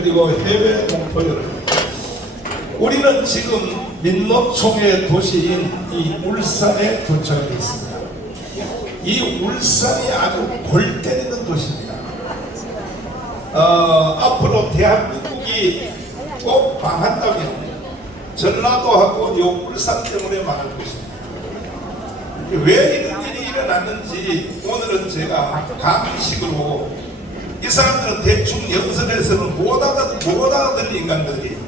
그리고 해외 동포 여러분, 우리는 지금 민노총의 도시인 이 울산에 도착해 있습니다. 이 울산이 아주 골 때리는 도시입니다. 앞으로 대한민국이 꼭 망한다면 전라도하고 요 울산 때문에 망할 것입니다. 왜 이런 일이 일어났는지 오늘은 제가 강의식으로, 이 사람들은 대충 연설에서는 못 알아듣는 인간들이,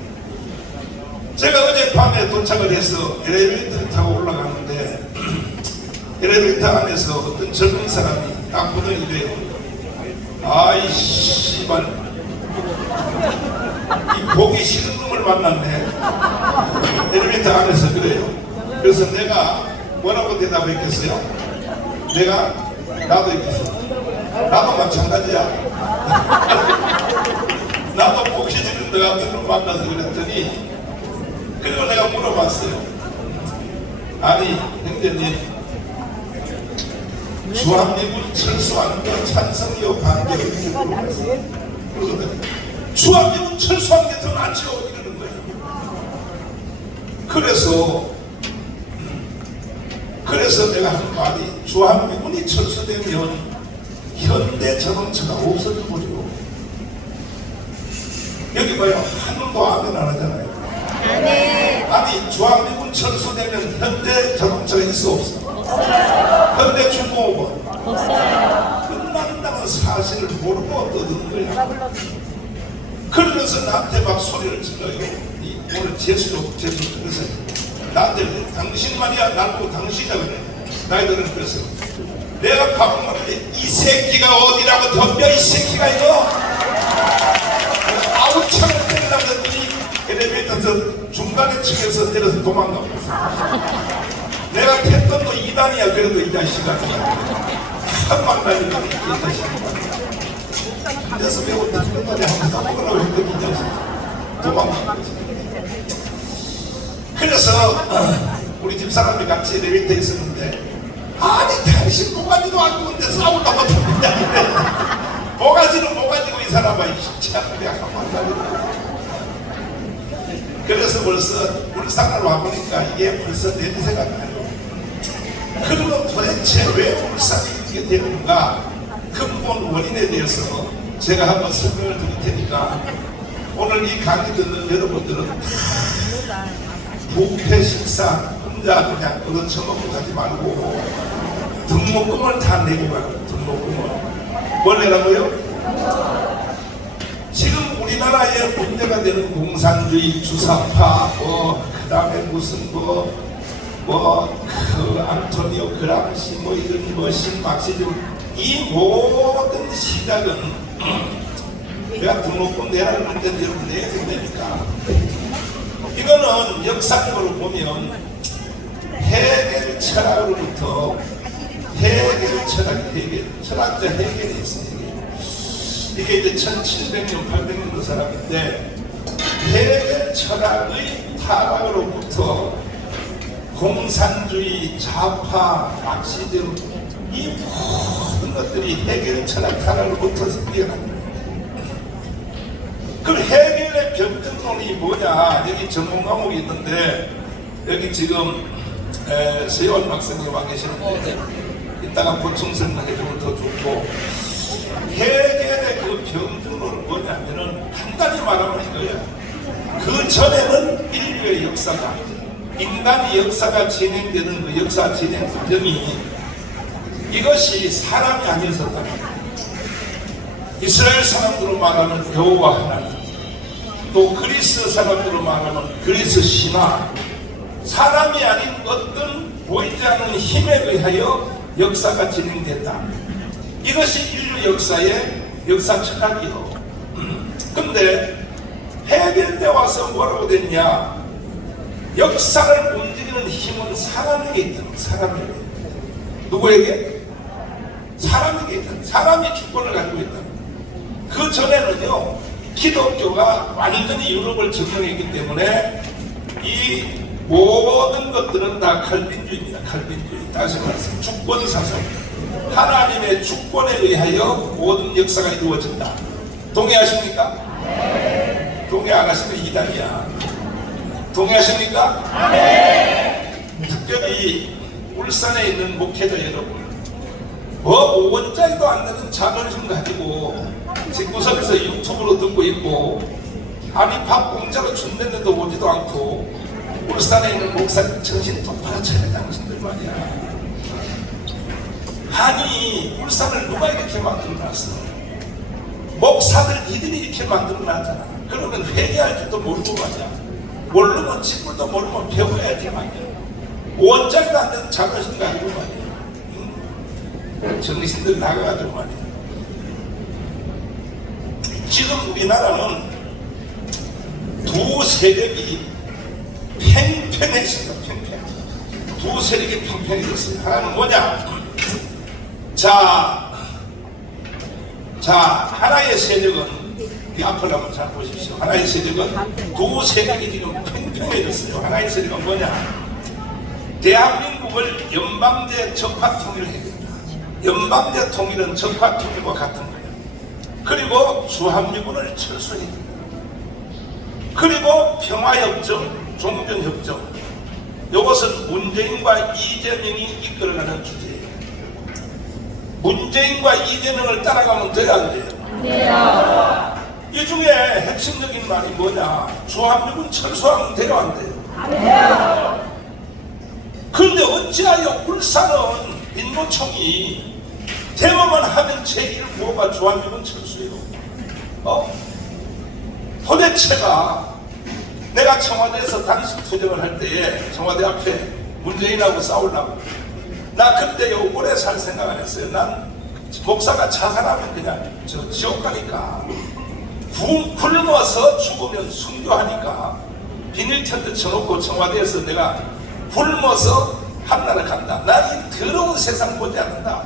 제가 어젯밤에 도착을 해서 엘리베이터를 타고 올라가는데 엘리베이터 안에서 어떤 젊은 사람이 딱 보더니 이래요. 아이 씨발, 이 보기 싫은 놈을 만났네. 엘리베이터 안에서 그래요. 그래서 내가 뭐라고 대답했겠어요? 나도 있겠어. 나도 마찬가지야. 나도 보기 싫은 너 같은 놈 만나서 그랬더니, 그리고 내가 물어봤어요. 아니 형제님, 주한미군 철수하는 건 찬성이요 반대요? 물어봤어요. 그러더니 주한미군 철수하는 게 더 낫죠 이러는 거예요. 그래서 내가 한 말이, 주한미군이 철수되면 현대 자동차가 없어져 버리고, 여기 봐요, 한 놈도 아멘 안 하잖아요. 아니 주한미군 철수되면 현대 자동차가 있어 없어? 현대 중공업은 끝난다는 사실을 모르고 떠드는 거야. 그러면서 나한테 막 소리를 질러요. 오늘 재수 그래서 나한테 당신 말이야, 나보고 당신이라 그래. 나이들은 그래서 내가 가본 말인데, 이 새끼가 어디라고 덤벼, 이 새끼가 이거. 아우 창을 때리려고 했더니 엘리베이터 중간에 측에서 내려서 도망가고 있어. 내가 택던 거 2단이야. 그래도 이 자식아 한방 나니까 이 자식아 그래서 배우 택던 거에 한번 써먹으라고 했더니 이 자식 도망가고 있어. 그래서 우리 집사람이 같이 엘리베이터에 있었는데, 아니 당신 모가지도 안 좋은데 싸우려고 했는데, 모가지는 모가지고 이 사람아 진짜 내가 한번 나니까. 그래서 벌써 울산을 와보니까 이게 벌써 냄새가 나요. 그러면 도대체 왜 울산이 이렇게 되는가, 근본 원인에 대해서 제가 한번 설명을 드릴 테니까, 오늘 이 강의 듣는 여러분들은 다 부패 식사 혼자 그냥 얻어쳐먹고 가지 말고 등록금을 다 내고 가요. 등록금을 뭘 내라고요? 지금 우리나라에 문제가 되는 공산주의, 주사파, 그 다음에 무슨 안토니오 그람시, 이런 신막시즘, 이 모든 시작은 내가 등록금 내라는 문제인데 여러분 내야 된다니까. 이거는 역사적으로 보면 헤겔 철학으로부터, 헤겔 철학자 헤겔이 있어요. 이게 이제 1700년, 800년도 사람인데, 헤겔 철학의 타락으로부터 공산주의, 좌파, 막시즘, 이 모든 것들이 헤겔 철학 타락으로부터 생겨납니다. 그럼 헤겔의 변증론이 뭐냐? 여기 전문 과목이 있는데, 여기 지금 세월 박사님 와 계시는데 이따가 보충 설명해주면 더 좋고, 헤겔의 그 변증론은 뭐냐면은 간단히 말하면 이거예요. 그 전에는 인류의 역사가, 인간의 역사가 진행되는 그 역사 진행 과정이, 이것이 사람이 아니었었다. 이스라엘 사람들로 말하면 여호와 하나님, 또 그리스 사람들로 말하면 그리스 신화, 사람이 아닌 어떤 보이지 않는 힘에 의하여 역사가 진행됐다. 이것이 인류 역사의 역사 철학이요. 근데 헤겔 때 와서 뭐라고 됐냐? 역사를 움직이는 힘은 사람에게 있다. 사람에게. 누구에게? 사람에게 있다. 사람이 주권을 가지고 있다. 그 전에는요, 기독교가 완전히 유럽을 점령했기 때문에 이 모든 것들은 다 칼빈주의입니다. 칼빈주의. 다시 말해서 주권사상, 하나님의 주권에 의하여 모든 역사가 이루어진다. 동의하십니까? 동의 안 하시면 이단이야. 동의하십니까? 특별히 울산에 있는 목회자 여러분, 뭐 5원짜리도 안 되는 자존심 가지고 집구석에서 유튜브로 듣고 있고, 아니 밥 공짜로 준다는데도 오지도 않고, 울산에 있는 목사님 정신 똑바로 차려 당신들 말이야. 아니 울산을 누가 이렇게 만들어놨어? 목사들 니들이 이렇게 만들어놨잖아. 그러면 회개할 줄도 모르고 말이야. 모르면 직불도 모르면 배워야지 말이야. 5원짜리도 안 되는 자존심 가지고 말이야. 정신들 나가가지고 말이야. 지금 우리나라는 두 세력이 팽팽해졌습니다. 팽팽. 두 세력이 팽팽해졌어요. 하나는 뭐냐? 자, 하나의 세력은, 이 앞을 한번 잘 보십시오. 하나의 세력은 두 세력이 지금 팽팽해졌어요. 하나의 세력은 뭐냐? 대한민국을 연방제 적화통일을 해야 된다. 연방제 통일은 적화통일과 같은 거예요. 그리고 주한미군을 철수해야 된다. 그리고 평화협정, 종전협정, 이것은 문재인과 이재명이 이끌어가는 주제예요. 문재인과 이재명을 따라가면 돼야 안 돼요? 이 중에 핵심적인 말이 뭐냐? 주한미군 철수하면 돼요 안 돼요? 그런데 어찌하여 울산은 민노총이 대모만 하면 제1구호가 주한미군 철수예요. 도대체가 내가 청와대에서 단식 투쟁을 할 때에 청와대 앞에 문재인하고 싸우려고, 나 그때 오래 살 생각 안 했어요. 난 목사가 자살하면 그냥 지옥 가니까, 굶어서 죽으면 순교하니까 비닐텐트 쳐놓고 청와대에서 내가 굶어서 한나라 간다. 난 이 더러운 세상 보지 않는다.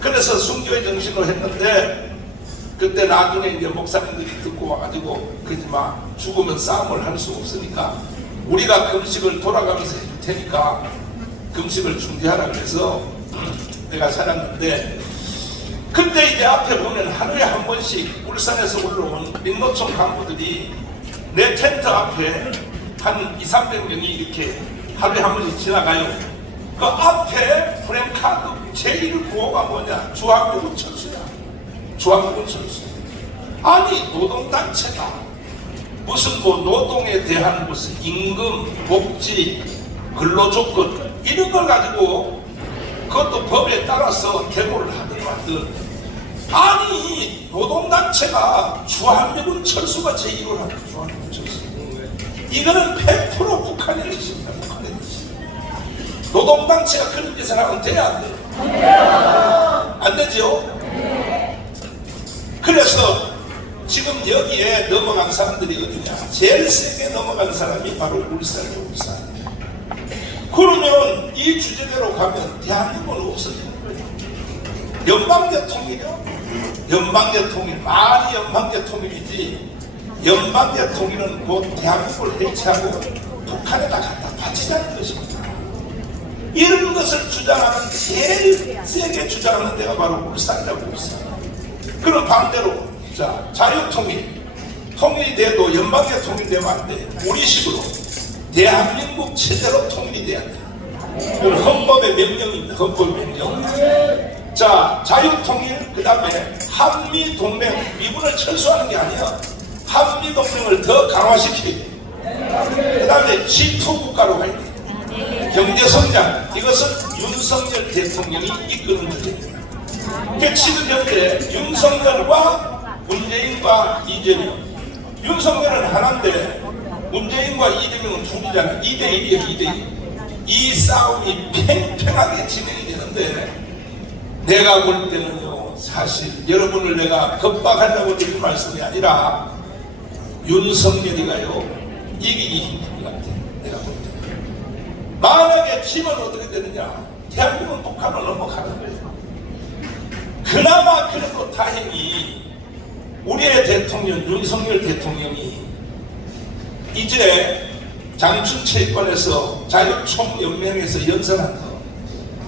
그래서 순교의 정신으로 했는데, 그때 나중에 이제 목사님들이 듣고 와가지고, 그러지마, 죽으면 싸움을 할 수 없으니까 우리가 금식을 돌아가면서 해줄 테니까 금식을 중지하라 그래서 내가 살았는데, 그때 이제 앞에 보면 하루에 한 번씩 울산에서 올라온 민노총 간부들이 내 텐트 앞에 한 200~300명이 이렇게 하루에 한 번씩 지나가요. 그 앞에 프랭카드 제1구호가 뭐냐? 주한미군 철수야. 주한미군 철수. 아니 노동단체가 무슨 뭐 노동에 대한 무슨 임금, 복지, 근로조건 이런 걸 가지고 그것도 법에 따라서 데모를 하든 말든, 아니 노동단체가 주한미군 철수가 제1호를 하는 주한미군 철수. 이거는 100% 북한의 뜻입니다. 북한의 뜻. 노동단체가 그런 짓을 하면 돼야 안 돼요? 안 되죠? 그래서 지금 여기에 넘어간 사람들이 어디냐? 제일 세게 넘어간 사람이 바로 울산이에요. 울산. 그러면 이 주제대로 가면 대한민국은 없어지는 거예요. 연방제 통일이요? 연방제 통일, 말이 연방제 통일이지, 연방제 통일은 곧 대한민국을 해체하고 북한에다 갖다 바치자는 것입니다. 이런 것을 주장하는, 제일 세게 주장하는 데가 바로 울산이라고 울산. 그럼 반대로, 자, 자유통일, 통일이 돼도 연방제 통일되면 안 돼. 우리식으로 대한민국 체제로 통일이 돼야 돼. 이건 헌법의 명령입니다. 헌법 명령. 자, 자유통일, 그 다음에 한미동맹, 미군을 철수하는 게 아니야. 한미동맹을 더 강화시켜야 돼. 그 다음에 G2 국가로 가야 돼. 경제성장, 이것은 윤석열 대통령이 이끄는 주제입니다. 그러니까 지금 현재 윤석열과 문재인과 이재명, 윤석열은 하나인데 문재인과 이재명은 둘이잖아. 2대1이에요. 2대1. 이 싸움이 팽팽하게 진행이 되는데, 내가 볼 때는요, 사실 여러분을 내가 겁박하려고 드릴 말씀이 아니라 윤석열이가요 이기기 힘든 것 같아요. 내가 볼 때는. 만약에 지면 어떻게 되느냐? 대한민국은 북한으로 넘어가는 거예요. 그나마 그래도 다행히 우리의 대통령 윤석열 대통령이 이제 장춘체육관에서 자유총연맹에서 연설한 거,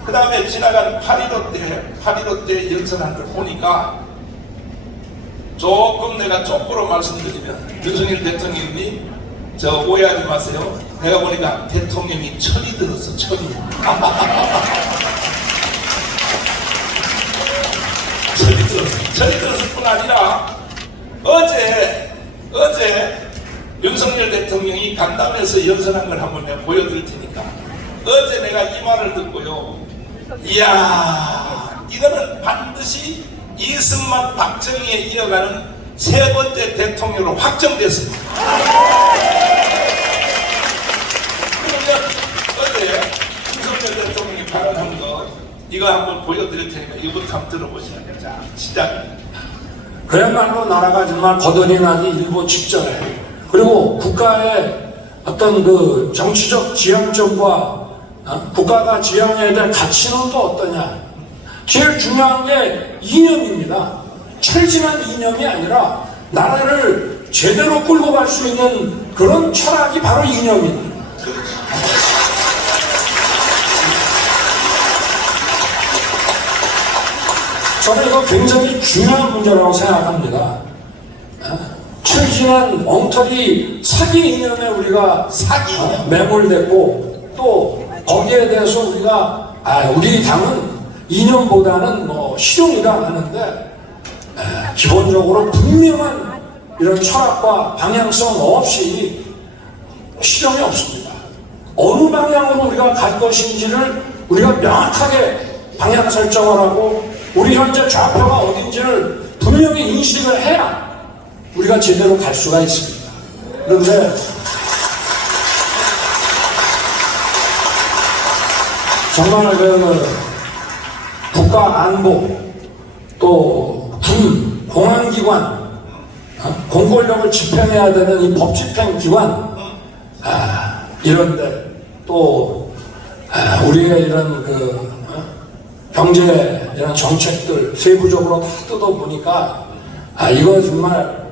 그 다음에 지나간 8.15 때 연설한 걸 보니까 조금 내가 쪽으로 말씀드리면 윤석열 대통령이 저 오해하지 마세요. 내가 보니까 대통령이 철이 들었어. 철이. 철이 들었을 뿐 아니라 어제 윤석열 대통령이 간담회에서 연설한 걸 한번 내가 보여드릴 테니까 어제 내가 이 말을 듣고요. 이야, 이거는 반드시 이승만 박정희에 이어가는 세 번째 대통령으로 확정됐습니다. 그러면 어제 윤석열 대통령이 발언한 거 이거 한번 보여드릴 테니까 이거부터 한번 들어보시면 돼요. 자, 시작입니다. 그야말로 나라가 정말 거덜이 나기 일보 직전에, 그리고 국가의 어떤 그 정치적 지향점과 국가가 지향해야 될 가치는 또 어떠냐. 제일 중요한 게 이념입니다. 철진한 이념이 아니라 나라를 제대로 끌고 갈 수 있는 그런 철학이 바로 이념입니다. 저는 이거 굉장히 중요한 문제라고 생각합니다. 철진한 엉터리 사기 이념에 우리가 매몰됐고, 또 거기에 대해서 우리가 우리 당은 이념보다는 뭐 실용이다 하는데, 기본적으로 분명한 이런 철학과 방향성 없이 실용이 없습니다. 어느 방향으로 우리가 갈 것인지를 우리가 명확하게 방향 설정을 하고 우리 현재 좌표가 어딘지를 분명히 인식을 해야 우리가 제대로 갈 수가 있습니다. 그런데 정말 그 국가 안보, 또 군, 공안기관, 공권력을 집행해야 되는 이 법집행기관, 이런데 또 우리의 이런 그 경제 이런 정책들 세부적으로 다 뜯어보니까 이거 정말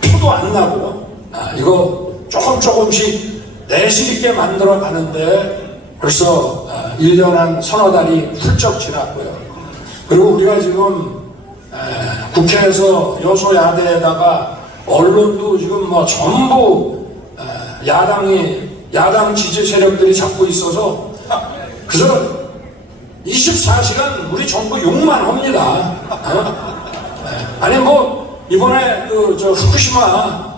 표도 안 나고 이거 조금씩 내실 있게 만들어 가는데 벌써 1년 한 서너 달이 훌쩍 지났고요. 그리고 우리가 지금 국회에서 여소야대에다가 언론도 지금 뭐 전부 야당 지지 세력들이 잡고 있어서 그래서 24시간 우리 정부 욕만 합니다. 아니 뭐 이번에 저 후쿠시마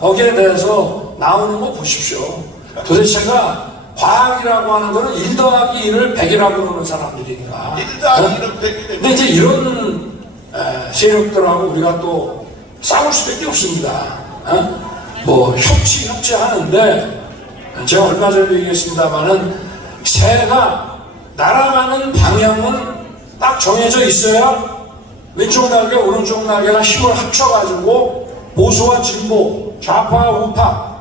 거기에 대해서 나오는 거 보십시오. 도대체가 과학이라고 하는 거는 1 더하기 1을 100이라고 그러는 사람들이니까. 1 더하기 1은 100이 근데 이제 이런 세력들하고 우리가 또 싸울 수밖에 없습니다. 뭐 협치하는데 제가 얼마 전에 얘기했습니다만은 새가 날아가는 방향은 딱 정해져 있어야 왼쪽 날개, 오른쪽 날개가 힘을 합쳐가지고 보수와 진보, 좌파와 우파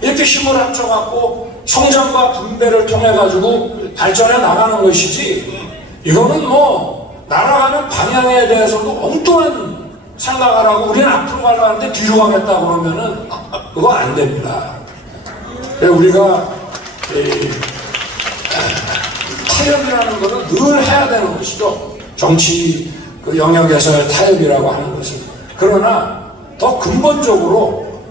이렇게 힘을 합쳐갖고 성장과 분배를 통해가지고 발전해 나가는 것이지, 이거는 뭐 날아가는 방향에 대해서도 엉뚱한 생각을 하고 우리는 앞으로 가려는데 뒤로 가겠다 그러면은 그거 안 됩니다. 우리가 타협이라는 것은 늘 해야 되는 것이죠. 정치 그 영역에서의 타협이라고 하는 것은. 그러나 더 근본적으로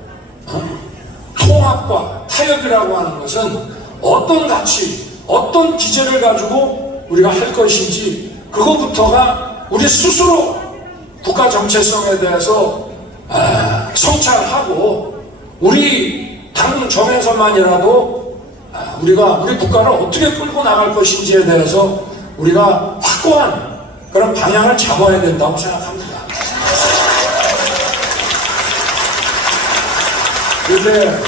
통합과 타협이라고 하는 것은 어떤 가치, 어떤 기제를 가지고 우리가 할 것인지, 그거부터가 우리 스스로 국가 정체성에 대해서 성찰하고 우리 당 정에서만이라도 우리가 우리 국가를 어떻게 끌고 나갈 것인지에 대해서 우리가 확고한 그런 방향을 잡아야 된다고 생각합니다. 근데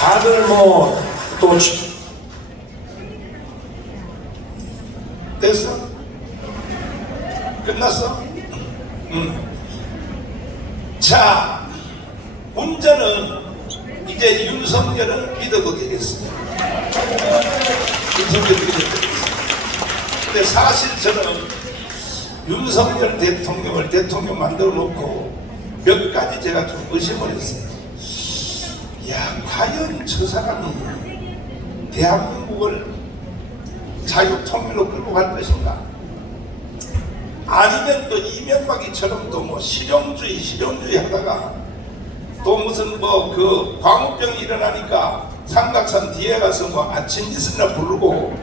다들 뭐 또 됐어? 끝났어? 자, 문제는 이제 윤석열은 믿어도 되겠습니다. 윤석열을 믿어도 되겠습니다. 근데 사실 저는 윤석열 대통령을 대통령 만들어 놓고 몇 가지 제가 좀 의심을 했어요. 야, 과연 저 사람이 대한민국을 자유통일로 끌고 갈 것인가? 아니면 또 이명박이처럼 또 뭐 실용주의 하다가 또 무슨 뭐 그 광우병이 일어나니까 삼각산 뒤에 가서 뭐 아침 이슬이나 부르고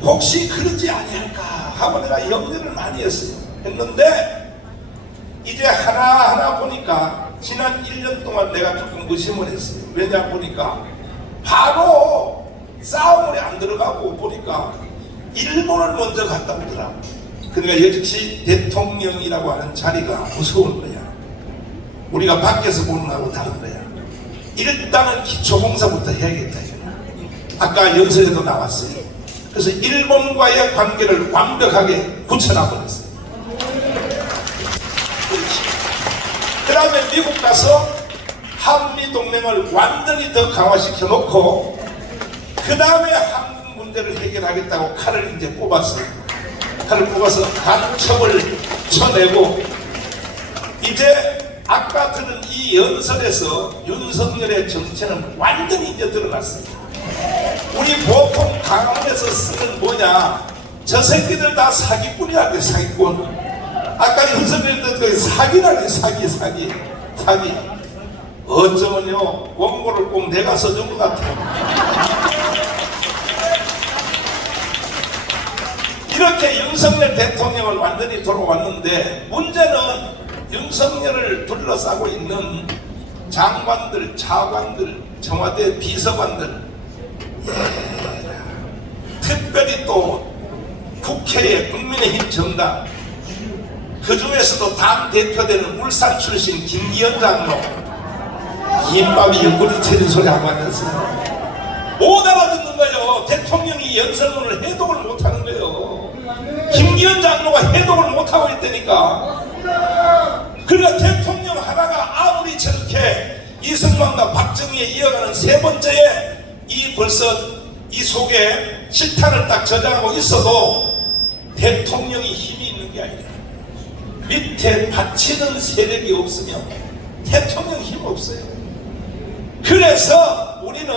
혹시 그러지 아니할까 하고 내가 염려를 많이 했는데 이제 하나하나 보니까 지난 1년 동안 내가 조금 의심을 했어요. 왜냐 보니까 바로 싸움에 안 들어가고 보니까 일본을 먼저 갔다 오더라고. 그러니까 역시 대통령이라고 하는 자리가 무서운 거야. 우리가 밖에서 보는 거하고 다른 거야. 일단은 기초공사부터 해야겠다. 아까 연설에도 나왔어요. 그래서 일본과의 관계를 완벽하게 굳혀놔버렸어요. 그 다음에 미국 가서 한미동맹을 완전히 더 강화시켜 놓고 그 다음에 한국 문제를 해결하겠다고 칼을 이제 뽑았어요. 칼을 뽑아서 간첩을 쳐내고 이제 아까 들은 이 연설에서 윤석열의 정체는 완전히 이제 드러났어요. 우리 보통 강원에서 쓰는 뭐냐, 저 새끼들 다 사기꾼이라고 사기꾼. 아까 윤석열도 사기라니 사기. 어쩌면요 원고를 꼭 내가 써준 것 같아요. 이렇게 윤석열 대통령을 완전히 돌아왔는데 문제는 윤석열을 둘러싸고 있는 장관들, 차관들, 청와대 비서관들, 특별히 또 국회의 국민의힘 정당, 그 중에서도 당 대표되는 울산 출신 김기현 장로, 김밥이 옆구리 터진 소리 하고 앉았어요. 못 알아듣는 거예요. 대통령이 연설문을 해독을 못하는 거예요. 김기현 장로가 해독을 못하고 있다니까. 그러니까 대통령 하나가 아무리 저렇게 이승만과 박정희에 이어가는 세 번째에 벌써 이 속에 실탄을 딱 저장하고 있어도 대통령이 힘이 있는 게 아니라 밑에 받치는 세력이 없으면 대통령 힘 없어요. 그래서 우리는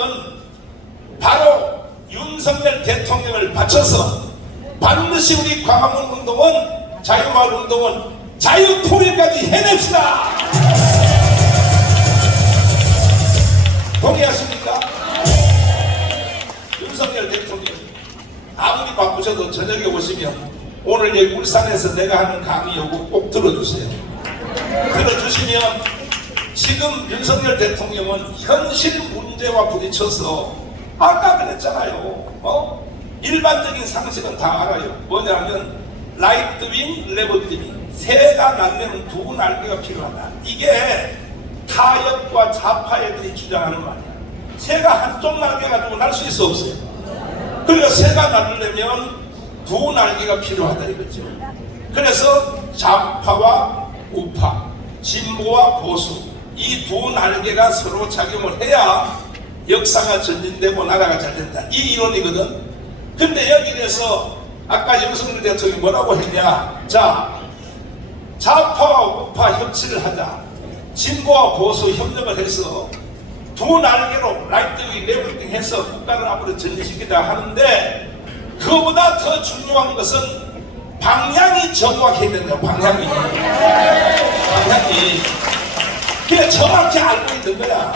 바로 윤석열 대통령을 바쳐서 반드시 우리 광화문 운동은, 자유마을 운동은 자유통일까지 해냅시다. 동의하십니까? 윤석열 대통령 아무리 바쁘셔도 저녁에 오시면 오늘 여기 울산에서 내가 하는 강의 요거 꼭 들어주세요. 들어주시면 지금 윤석열 대통령은 현실 문제와 부딪혀서 아까 그랬잖아요. 일반적인 상식은 다 알아요. 뭐냐면 라이트 윙, 레프트 윙, 새가 날려면 두 날개가 필요하다. 이게 타협과 좌파 애들이 주장하는 말이야. 새가 한쪽 날개 가지고 날 수 있어 없어요? 그러니까 새가 날려면 두 날개가 필요하다 이거죠. 그래서 좌파와 우파, 진보와 보수, 이 두 날개가 서로 작용을 해야 역사가 전진되고 나라가 잘 된다. 이 이론이거든. 근데 여기에서 아까 윤석열 대통령이 뭐라고 했냐. 자, 좌파와 우파 협치를 하자. 진보와 보수 협력을 해서 두 날개로 라이트 윙, 레프트 윙 해서 국가를 앞으로 전진시키자 하는데 그거보다 더 중요한 것은 방향이 정확해야 된다. 방향이. 그냥 정확히 알고 있는 거야.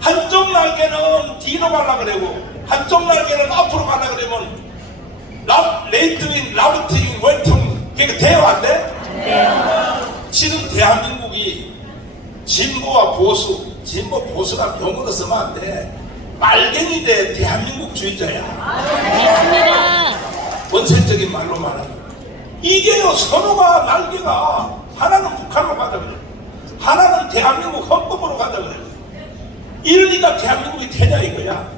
한쪽 날개는 뒤로 가려고 그러고 한쪽 날개는 앞으로 가려고 그러면 레이트 윙, 라이트 윙, 웨이트 윙 그게 돼요 안 돼? 지금 대한민국이 진보와 보수, 진보 보수가 용어로 쓰면 안 돼. 빨갱이 대 대한민국주의자야. 맞습니다. 원색적인 말로 말하는 이게요. 서로가 날개가 하나는 북한으로 가자 그래, 하나는 대한민국 헌법으로 가자 그래. 이러니까 대한민국이 되냐 이거야.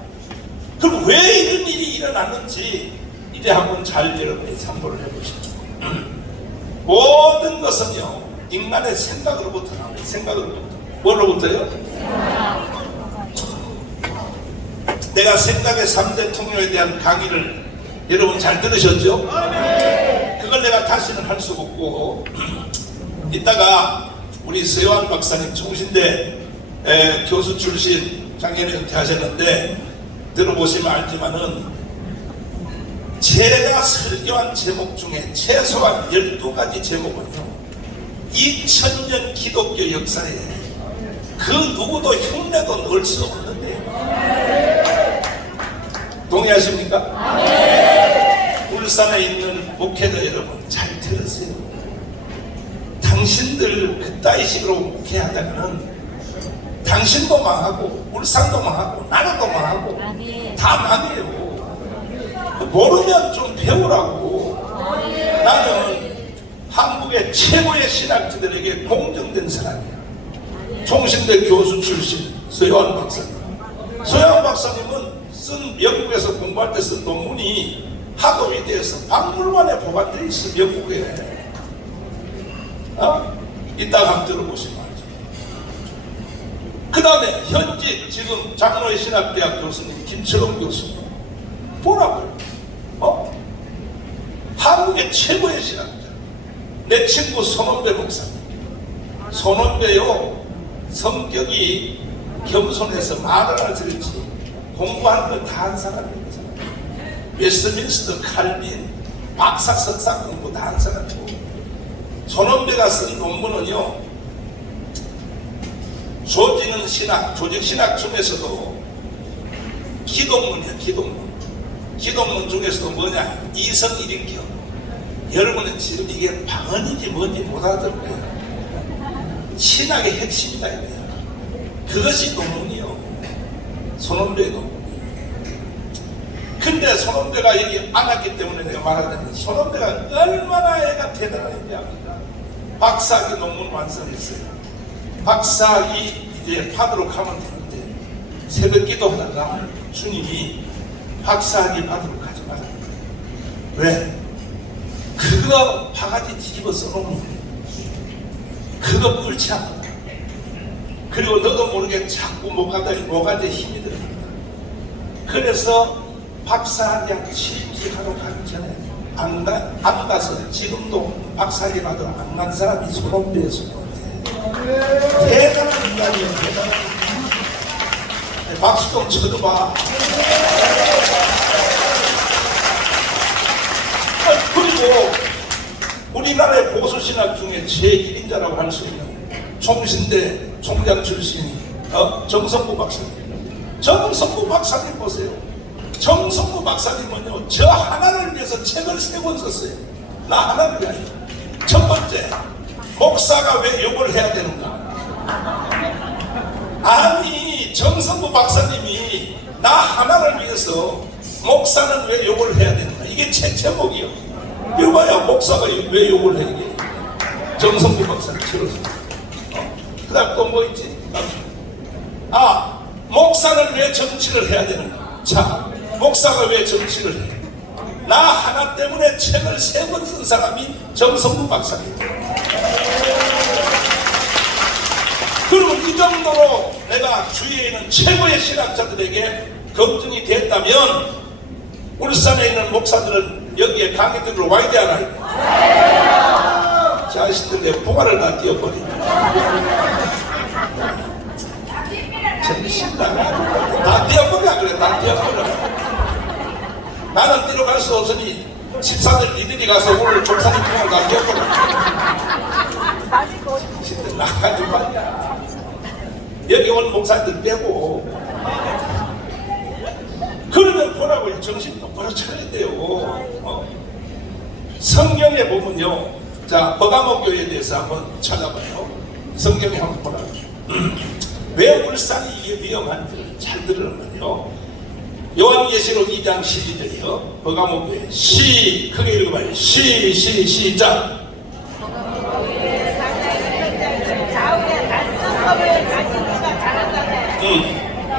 그럼 왜 이런 일이 일어났는지 이제 한번 잘 여러분이 참고를 해보시죠. 모든 것은요 인간의 생각으로부터 나와요. 생각으로부터. 뭐로부터요? 내가 생각의 3대 통로에 대한 강의를 여러분 잘 들으셨죠? 그걸 내가 다시는 할 수가 없고 이따가 우리 서요한 박사님 총신대 교수 출신 작년에 은퇴하셨는데 들어보시면 알지만은 제가 설교한 제목 중에 최소한 12가지 제목은요, 2000년 기독교 역사에 그 누구도 흉내도 넣을 수 없는데요. 동의하십니까? 울산에 있는 목회자 여러분 잘 들으세요. 당신들 그따위 식으로 목회하다가는 당신도 망하고 울산도 망하고 나라도 망하고 다 망해요. 모르면 좀 배우라고. 나는 한국의 최고의 신학자들에게 공정된 사람이야. 총신대 교수 출신 서효한 박사님. 서효한 박사님은 쓴 영국에서 공부할 때 쓴 논문이 하도 위대해서 박물관에 보관되어 있어. 영국에. 이따가 한번 들어보시면 알죠. 그 다음에 현직 지금 장로의 신학대학 교수님 김철웅 교수님 보라고요. 한국의 최고의 신학자. 내 친구 손원배 목사님. 손원배요, 성격이 겸손해서 말을 안 들을지 공부하는 걸 다 한 사람입니다. 웨스트민스터, 칼빈, 박사, 석사 공부 다 한 사람이고, 손원배가 쓴 논문은요, 조지는 신학, 조직신학 중에서도 기독문이야, 기독문. 기독문 중에서도 뭐냐? 이성 1인격. 여러분은 지금 이게 방언인지 뭔지 못 알아들 거예요. 신학의 핵심이다 이거야. 그것이 논문이요. 손원배의 논문. 근데 손원배가 여기 안 왔기 때문에 내가 말하자면, 손원배가 얼마나 애가 대단한지 압니까? 박사학위 논문 완성했어요. 박사학위 이제 받으러 가면 되는데, 새벽 기도하다가 주님이 박사학위 받으러 가지 마라. 왜? 그거 바가지 뒤집어 써놓으면 그거 꿀치 않거든. 그리고 너도 모르게 자꾸 목간에 힘이 들어간다. 그래서 박사학위 취직하러 가기 전에 안 가서 지금도 박사학위 받으러 안 간 사람이 손원배의 손원배. 대단한 인간이에요. 대단한 인간. 박수 좀 쳐줘봐. 그리고 우리나라의 보수신학 중에 제1인자라고 할 수 있는 총신대 총장 출신 정성구 박사님. 정성구 박사님 보세요. 정성구 박사님은요, 저 하나를 위해서 책을 3권 썼어요. 나 하나를 위하여. 첫 번째, 목사가 왜 욕을 해야 되는가? 아니, 정성구 박사님이 나 하나를 위해서 목사는 왜 욕을 해야 되는가? 이게 책 제목이요. 이거 봐요. 목사가 왜 욕을 해, 이게. 정성구 박사님 들었습니다. 그 다음 또 뭐 있지? 목사는 왜 정치를 해야 되는가? 자, 목사가 왜 정치를 해? 나 하나 때문에 책을 3권 쓴 사람이 정성구 박사님. 그러면 이 정도로 내가 주위에 있는 최고의 신학자들에게 걱정이 됐다면, 울산에 있는 목사들은 여기에 강의 들으러 와야 돼, 안 와야 돼? 자신들 내 봉화를 다 띄워버리네. 정신나가. 다 띄워버려, 그래, 다 띄워버려. 나는 띄러갈 수 없으니 집사들 니들이 가서 오늘 목사님 봉화를 다 띄워버려. 정신들 나가지 말이야. 여기 온 목사님들 빼고. 그러면 보라고요. 정신 똑바로 차려야 돼요. 성경에 보면요, 자, 버가모 교회에 대해서 한번 찾아봐요. 성경에 한번 보라고요. 왜 울산이 이게 위험한지 잘 들으면요, 요한계시록 2장 12절이요. 버가모 교회 크게 읽어봐요. 시작.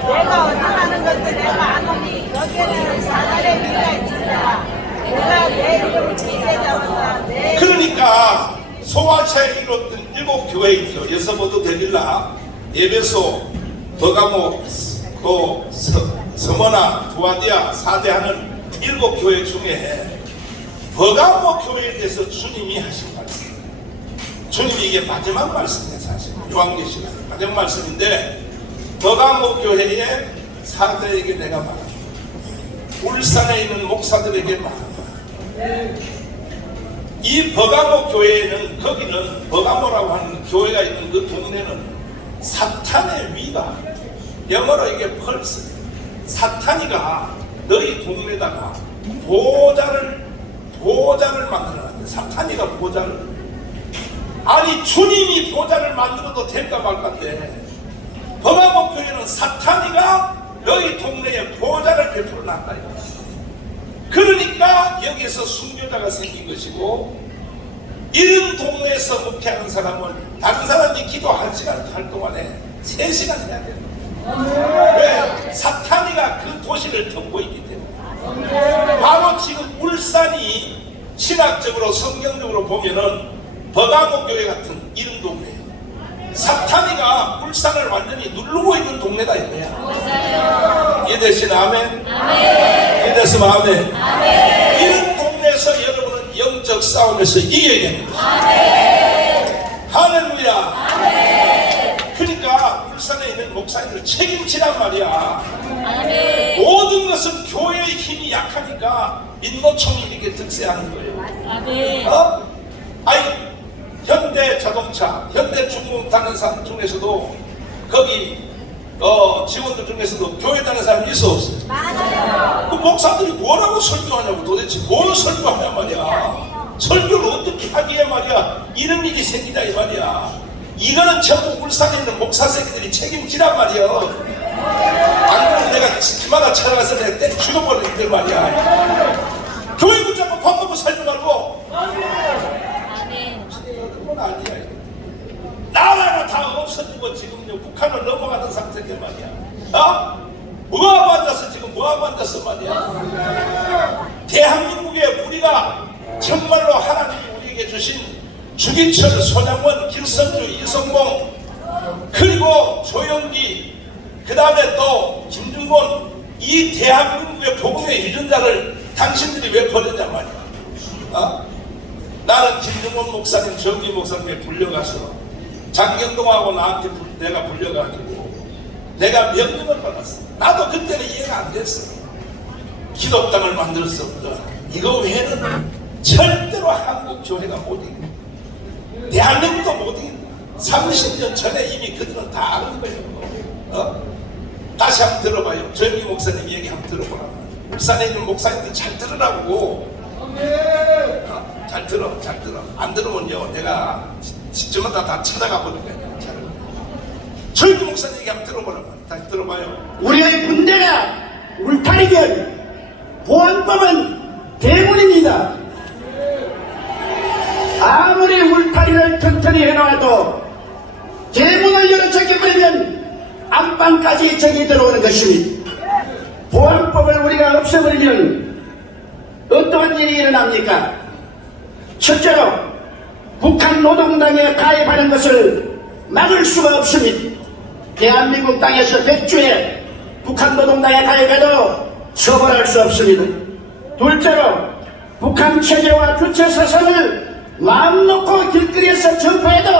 내가 원하는 것을 내가 아노니 여기에는 사달의 미가 있으리라. 내가 내 이름을 기세자마다 내. 그러니까 소아차에 이뤘던 7교회 있죠. 여서보드, 데빌라, 에베소, 버가모, 또 서머나, 두아디아, 사대하는 7교회 중에 버가모 교회에 대해서 주님이 하신 말씀. 주님이 이게 마지막 말씀이에요. 사실 요한계시록 마지막 말씀인데, 버가모 교회의 사도에게 내가 말한다. 울산에 있는 목사들에게 말한다. 이 버가모 교회에는, 거기는 버가모라고 하는 교회가 있는 그 동네는 사탄의 위가, 영어로 이게 펄스, 사탄이가 너희 동네다가 보좌를 만들어놨대. 사탄이가 보좌를, 아니 주님이 보좌를 만들어도 될까 말까인데 버가모 교회는 사탄이가 너희 동네에 보좌를 베풀어놨다. 그러니까 여기에서 순교자가 생긴 것이고, 이런 동네에서 목회하는 사람은 다른 사람이 기도할 시간 할 동안에 3시간 해야 돼요. 왜? 사탄이가 그 도시를 덮고 있기 때문에. 바로 지금 울산이 신학적으로 성경적으로 보면은 버가모 교회 같은 이런 동네예요. 사탄이가 울산을 완전히 누르고 있는 동네다 이거야. 이해되신 아멘? 이해됐으면 아멘? 이런 동네에서 여러분은 영적 싸움에서 이겨야 됩니다. 할렐루야. 그러니까 울산에 있는 목사님들 책임지란 말이야. 모든 것은 교회의 힘이 약하니까 민노총이 이렇게 득세하는 거예요. 아니, 현대자동차, 현대중공 다는 사람 중에서도 거기 직원들 중에서도 교회 다는 사람이 있어 없어요? 맞아요. 그 목사들이 뭐라고 설교하냐고, 도대체 뭘 설교하냐 말이야. 설교를 어떻게 하기에 말이야 이런 일이 생기냐 이 말이야. 이거는 전부 울산에 있는 목사 새끼들이 책임지란 말이야. 안 그러면 내가 집마다 찾아가서 내가 때려 죽여버리는데 말이야. 교회 붙잡고 밥 먹고 살지 말고. 그건 아니야. 나라가 다 없어지고 지금 북한을 넘어가는 상태인데 말이야. 뭐하고 앉아서 지금 뭐하고 앉았어 말이야. 대한민국에 우리가 정말로 하나님이 우리에게 주신 주기철, 손양원, 길선주, 이성봉, 그리고 조영기, 그 다음에 또 김중곤, 이 대한민국의 복음의 유전자를 당신들이 왜 버렸냔 말이야. 나는 김중곤 목사님, 정기 목사님에 불려가서 장경동하고 나한테 내가 불려가지고 내가 명령을 받았어. 나도 그때는 이해가 안 됐어. 기독당을 만들 수 없다. 이거 외에는 절대로 한국 교회가 못 이겨. 대한민국도 못 이겨. 30년 전에 이미 그들은 다 아는 거예요. 다시 한번 들어봐요. 조영기 목사님 얘기 한번 들어보라. 울산에 있는 목사님들 잘 들으라고. 잘 들어. 안 들으면요 내가 집집마다 다 찾아가 버릴 거야. 조영기 목사님 얘기 한번 들어보라. 다시 들어봐요. 우리의 군대가 울타리견, 보안법은 대문입니다. 아무리 울타리를 튼튼히 해놔도 대문을 열어 제껴버리면 안방까지 적이 들어오는 것입니다. 보안법을 우리가 없애버리면 어떠한 일이 일어납니까? 첫째로 북한 노동당에 가입하는 것을 막을 수가 없습니다. 대한민국 땅에서 100주에 북한 노동당에 가입해도 처벌할 수 없습니다. 둘째로 북한 체제와 주체 사상을 마음 놓고 길거리에서 전파해도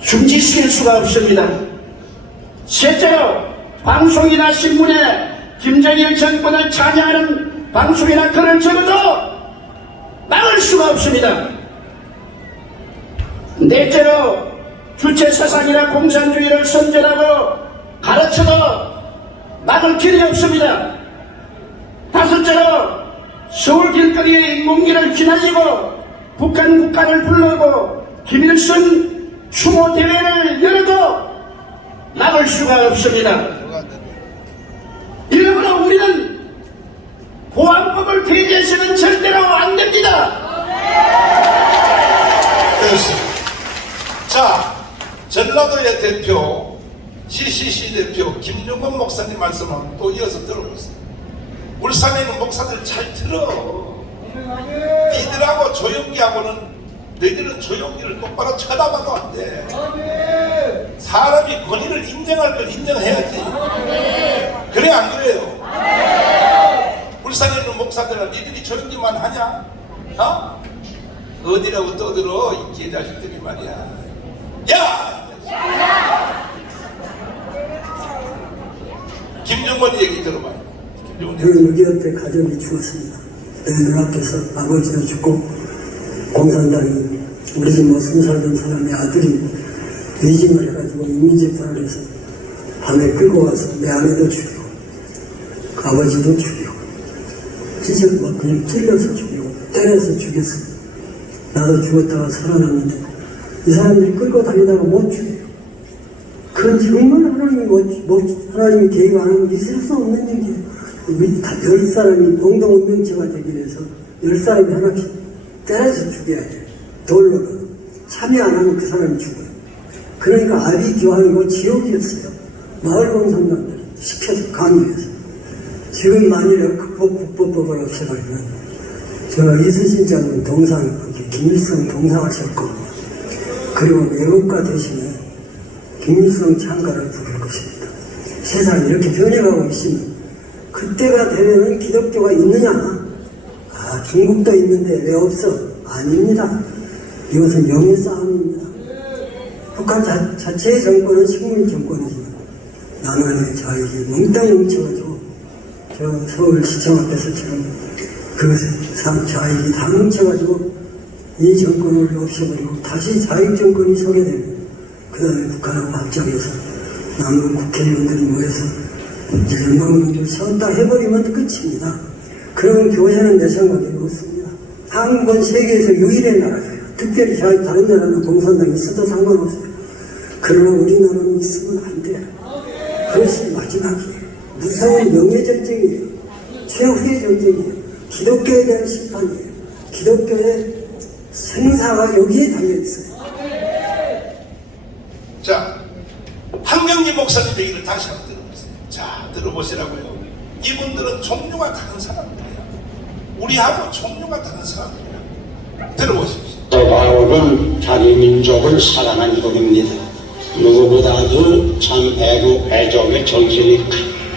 중지시킬 수가 없습니다. 셋째로 방송이나 신문에 김정일 정권을 찬양하는 방송이나 글을 적어도 막을 수가 없습니다. 넷째로 주체 사상이나 공산주의를 선전하고 가르쳐도 막을 길이 없습니다. 다섯째로 서울 길거리에 인공기를 휘날리고 북한 국가를 불러고 김일성 추모 대회를 열어도 막을 수가 없습니다. 이러므로 우리는 보안법을 폐지해서는 절대로 안 됩니다. 됐습니다. 자, 전라도의 대표, CCC 대표 김용건 목사님 말씀을 또 이어서 들어보세요. 울산에 있는 목사들 잘 들어. 니들하고 조영기하고는 너희들은 조영기를 똑바로 쳐다봐도 안 돼. 사람이 권위를 인정할 걸 인정해야지. 그래 안 그래요? 울산에 있는 목사들은 니들이 조영기만 하냐? 어디라고 떠들어 이 개자식들이 말이야. 야! 김정건 얘기 들어봐요. 저는 6.25때 가정이 죽었습니다. 내 눈앞에서 아버지도 죽고 공산당이 우리 집 무슨 살던 사람의 아들이 의심을 해가지고 인민재판을 해서 밤에 끌고 와서 내 아내도 죽이고 그 아버지도 죽이고 진짜 막 그냥 찔러서 죽이고 때려서 죽였어. 나도 죽었다가 살아났는데 이 사람들이 끌고 다니다가 못 죽여요. 그건 정말 하나님이 개입 안 하면 있을 수 없는 얘기예요. 우리 다 10사람이 공동운명체가 되기 위해서 10사람이 하나씩 때려서 죽여야 돼요. 돌로는. 참여 안 하면 그 사람이 죽어요. 그러니까 아비규환이고 지옥이었어요. 마을공산당들이 시켜서 강요해서. 지금 만일에 국보법을 없애버리면 저 이순신 장군 동상, 김일성 동상하셨고 그리고 외국가 대신에 김일성 창가를 부를 것입니다. 세상이 이렇게 변해가고 있으면 그때가 되면은 기독교가 있느냐? 아, 중국도 있는데 왜 없어? 아닙니다. 이것은 영의 싸움입니다. 북한 자체의 정권은 식민 정권이지만 남한의 자익이 몽땅 뭉쳐가지고 저 서울시청 앞에서처럼 그것의 자익이 다 뭉쳐가지고 이 정권을 없애버리고 다시 자익 정권이 서게 되면 그 다음에 북한하고 합작해서 남북 국회의원들이 모여서 이제 연방정부를 세웠다 해버리면 끝입니다. 그런 교회는 내 생각에 그렇습니다. 한국은 세계에서 유일의 나라예요. 특별히 다른 나라는 공산당이 있어도 상관없어요. 그러나 우리나라는 있으면 안 돼요. 그것이 마지막이에요. 무서운 명예전쟁이에요. 최후의 전쟁이에요. 기독교에 대한 심판이에요. 기독교의 생사가 여기에 달려있어요. 자, 한경리 목사님 얘기를 다시 한번 들어보세요. 자, 들어보시라고요. 이분들은 종류가 다른 사람들이에요. 우리하고 종류가 다른 사람들이에요. 들어보십시오. 바울은 자기 민족을 사랑한 분입니다. 누구보다도 참 애국의 정신이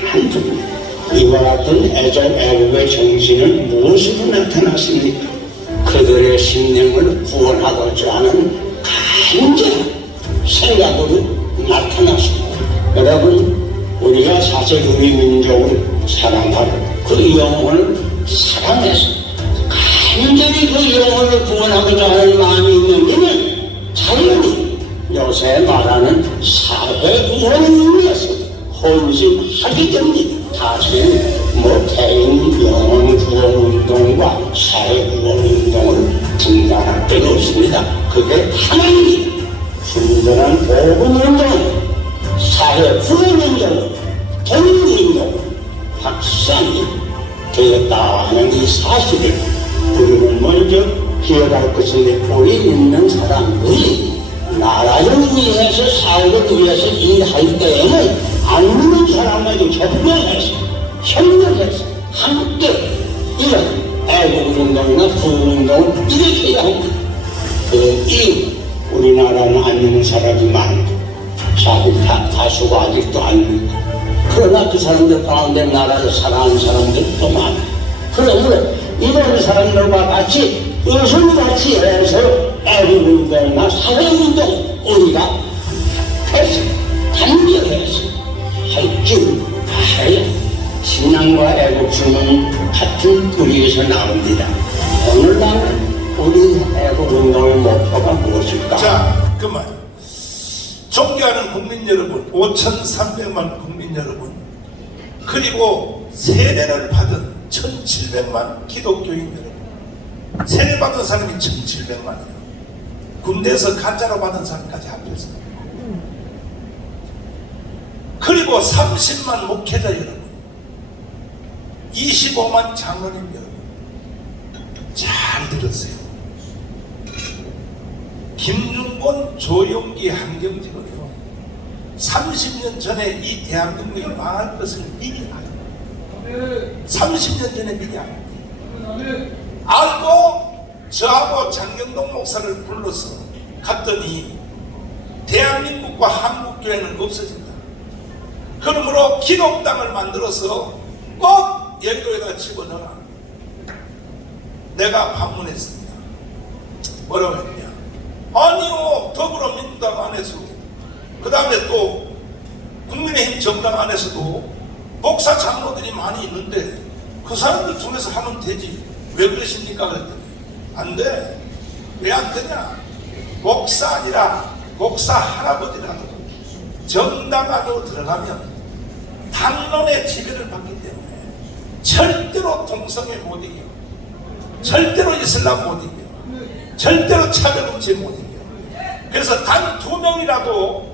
강한 분입니다. 이와 같은 애국의 정신은 무엇으로 나타났습니까? 그들의 심령을 구원하고자 하는 간절한 생각으로 나타났습니다. 여러분, 우리가 사실 우리 민족을 사랑하고 그 영혼을 사랑해서 간절히 그 영혼을 구원하고자 하는 마음이 있는 이는 당연히 요새 말하는 사회 구원을 위해서 헌신하게 됩니다. 사실 개인 영혼 구원 운동과 사회 구원 운동을 분간할 필요 없습니다. 그게 하나입니다. 순전한 복음 운동은 사회 구원 운동은 독립 운동은 확산이 되었다 하는 이 사실을 우리는 먼저 기억할 것인데, 우리 믿는 사람들이 나라를 위해서 사회를 위해서 일할 때에는 안 믿는 사람에게 접근해서 협력해서 함께 이런 애국운동이나 구운동을 일으켜야 합니다. 그 이유, 우리나라는 안 믿는 사람이 많고 다수가 아직도 안 믿고, 그러나 그 사람들 가운데 나라를 사랑하는 사람들도 많아요. 그러므로 이런 사람들과 같이 의술같이 해서 애국운동이나 사회운동 우리가 해서 단결해서 할 줄 알아야 신앙과 애국주는 같은 뿌리에서 나옵니다. 오늘날 우리 애국운동의 목표가 무엇일까? 자, 그만. 존경하는 국민 여러분, 5,300만 국민 여러분, 그리고 세례를 받은 1,700만 기독교인 여러분, 세례 받은 사람이 1,700만이에요. 군대에서 간자로 받은 사람까지 합해서. 그리고 30만 목회자 여러분, 25만 장로님 여러분, 잘 들으세요. 김중곤, 조용기, 한경직은요 30년 전에 이 대한민국이 망할 것을 미리 알아요. 30년 전에 미리 알아요. 알고 저하고 장경동 목사를 불러서 갔더니 대한민국과 한국교회는 없어진다. 그러므로 기독당을 만들어서 꼭 여의도에다 집어넣어라. 내가 방문했습니다. 뭐라고 했냐? 아니요, 더불어민주당 안에서, 그 다음에 또 국민의힘 정당 안에서도 목사 장로들이 많이 있는데 그 사람들 통해서 하면 되지. 왜 그러십니까? 그랬더니 안 돼. 왜 안 되냐? 목사 아니라 목사 할아버지라도 정당 안으로 들어가면 당론의 지배를 받기 때문에 절대로 동성애 못 이겨, 절대로 이슬람 못 이겨, 절대로 차별금지 못 이겨. 그래서 단 2명이라도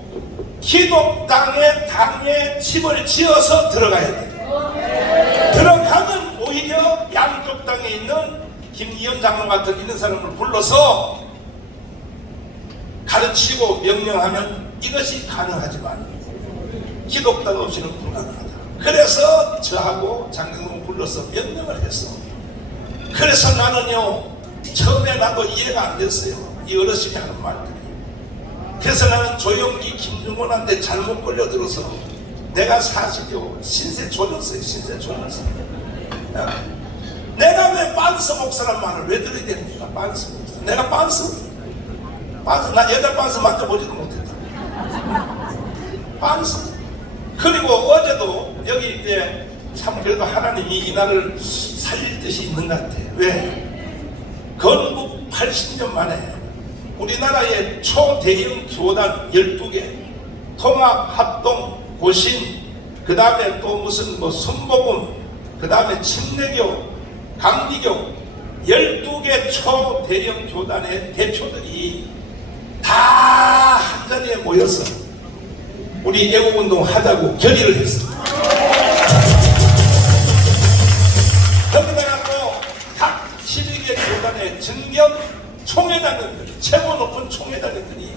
기독당의 당에 집을 지어서 들어가야 돼. 들어가면 오히려 양쪽 당에 있는 김기현 장로 같은 이런 사람을 불러서 가르치고 명령하면 이것이 가능하지만 기독당 없이는 불가능하다. 그래서 저하고 장경동을 불러서 명령을 했어. 그래서 나는요, 처음에 나도 이해가 안 됐어요, 이 어르신이 하는 말들이. 그래서 나는 조영기 김중곤한테 잘못 걸려들어서 내가 사실요 신세 졸렸어요. 신세 졸렸어. 내가 왜 빤스 목사란 말을 왜 들어야 됩니까? 빤스 목사. 내가 빤스, 나 여자 빤스 만져보지도 못했다. 빤스. 그리고 어제도 여기 이제 참 그래도 하나님이 이날을 살릴 뜻이 있는 것 같아. 왜? 건국 80년 만에 우리나라의 초대형 교단 12개, 통합, 합동, 고신, 그 다음에 또 무슨 뭐 순복음, 그 다음에 침례교, 강리교 12개 초대형 교단의 대표들이 다 한자리에 모여서 우리 애국운동 하자고 결의를 했어. 거기다가 또 각 12개 교단의 정경 총회장들, 최고 높은 총회장들이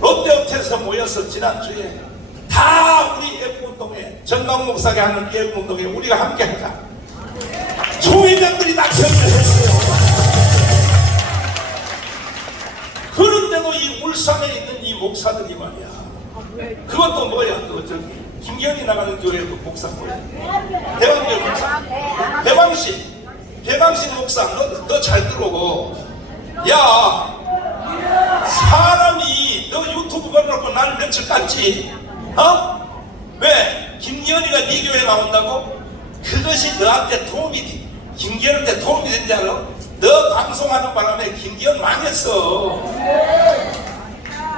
롯데호텔에서 모여서 지난주에 다 우리 애국운동에, 정강 목사가 하는 애국운동에 우리가 함께 하자. 총회장들이 다 결의를 했어요. 그런데도 이 울산에 있는 이 목사들이 말이야, 그것도 뭐야, 그 저기 김기현이 나가는 교회 그 목사 뭐야, 대방교회 목사, 대방신 목사, 너 잘 들어오고. 야, 사람이 너 유튜브 걸어놓고 날 며칠 깠지? 어? 왜? 김기현이가 네 교회에 나온다고? 그것이 너한테 도움이, 김기현한테 도움이 된지 알아? 너 방송하는 바람에 김기현 망했어.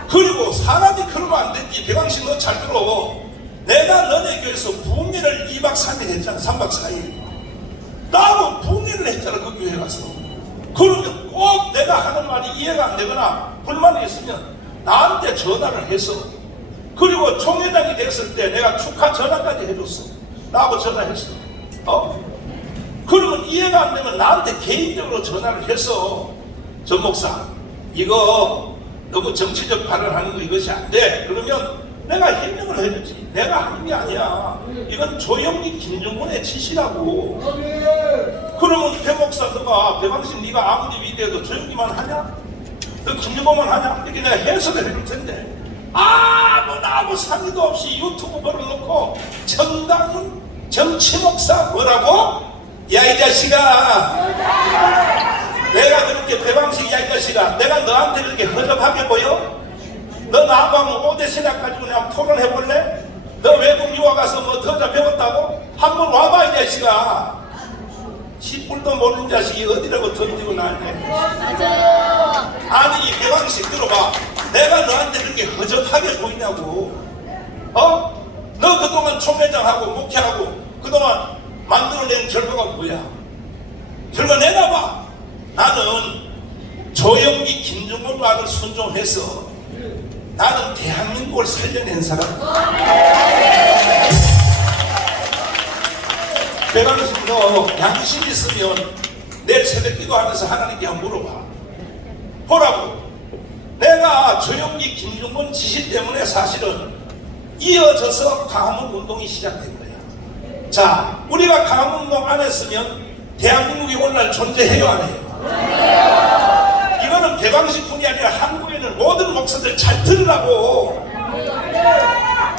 그리고 사람이 그러면 안 되지. 배광신 너 잘 들어. 내가 너네 교회에서 부흥회를 2박 3일 했잖아. 3박 4일. 나도 부흥회를 했잖아, 그 교회 가서. 그러면 꼭 내가 하는 말이 이해가 안 되거나 불만이 있으면 나한테 전화를 해서, 그리고 총회장이 됐을 때 내가 축하 전화까지 해줬어. 나하고 전화했어. 그러면 이해가 안 되면 나한테 개인적으로 전화를 해서, 전 목사 이거 너무 정치적 발언하는 거 이것이 안 돼. 그러면 내가 해명을 해주지. 내가 하는 게 아니야. 이건 조영기 김중곤의 지시라고. 그러면 배 목사 너가 배방신 네가 아무리 위대해도 조영기만 하냐? 너 김중곤만 하냐? 이렇게 내가 해석을 해줄 텐데 아무 나하고 상의도 없이 유튜브 걸어놓고 정당은 정치 목사 뭐라고? 야 이 자식아, 내가 그렇게 배방식 야 이 자식아, 내가 너한테 그렇게 허접하게 보여? 너 나하고 한번 5대 신학 가지고 그냥 토론해볼래? 너 외국 유학 가서 뭐 더 배웠다고? 한번 와봐 이 자식아. 10불도 모르는 자식이 어디라고 던지고 나한테. 맞아요. 아니 이 배방식 들어봐. 내가 너한테 그렇게 허접하게 보이냐고. 너 그동안 총회장하고 목회하고 그동안 만들어낸 결과가 뭐야? 결과 내놔봐. 나는 조영기 김중곤 말을 순종해서 나는 대한민국을 살려낸 사람이야. 배방식 너 양심 있으면 내일 새벽 기도하면서 하나님께 한번 물어봐. 보라고. 내가 조영기 김중곤 지시 때문에 사실은 이어져서 광화문운동이 시작된 거야. 자, 우리가 광화문운동 안 했으면 대한민국이 오늘날 존재해요 안 해요? 이거는 배방식뿐이 아니라 한국에 있는 모든 목사들 잘 들으라고.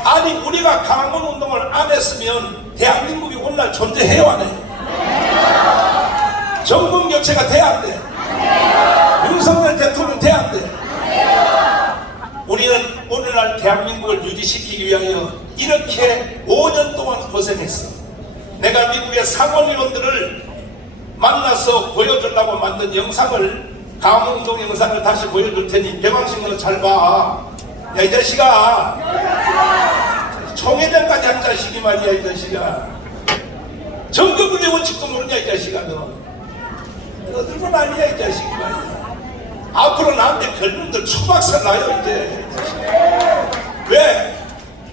아니 우리가 광화문운동을 안 했으면 대한민국이 오늘날 존재해요 안 해요? 정권 교체가 돼야 안 돼? 윤석열 대통령 돼야 안 돼? 우리는 오늘날 대한민국을 유지시키기 위하여 이렇게 5년 동안 고생했어. 내가 미국의 상원의원들을 만나서 보여주려고 만든 영상을, 강원동 영상을 다시 보여줄 테니 대방신 너 잘 봐. 야, 이 자식아. 총회장까지 한 자식이 말이야, 이 자식아. 정규분의 원칙도 모르냐, 이 자식아, 너. 너들만 아니야, 이 자식이 말이야. 앞으로 나한테 별명들 초박살 나요, 이제. 왜?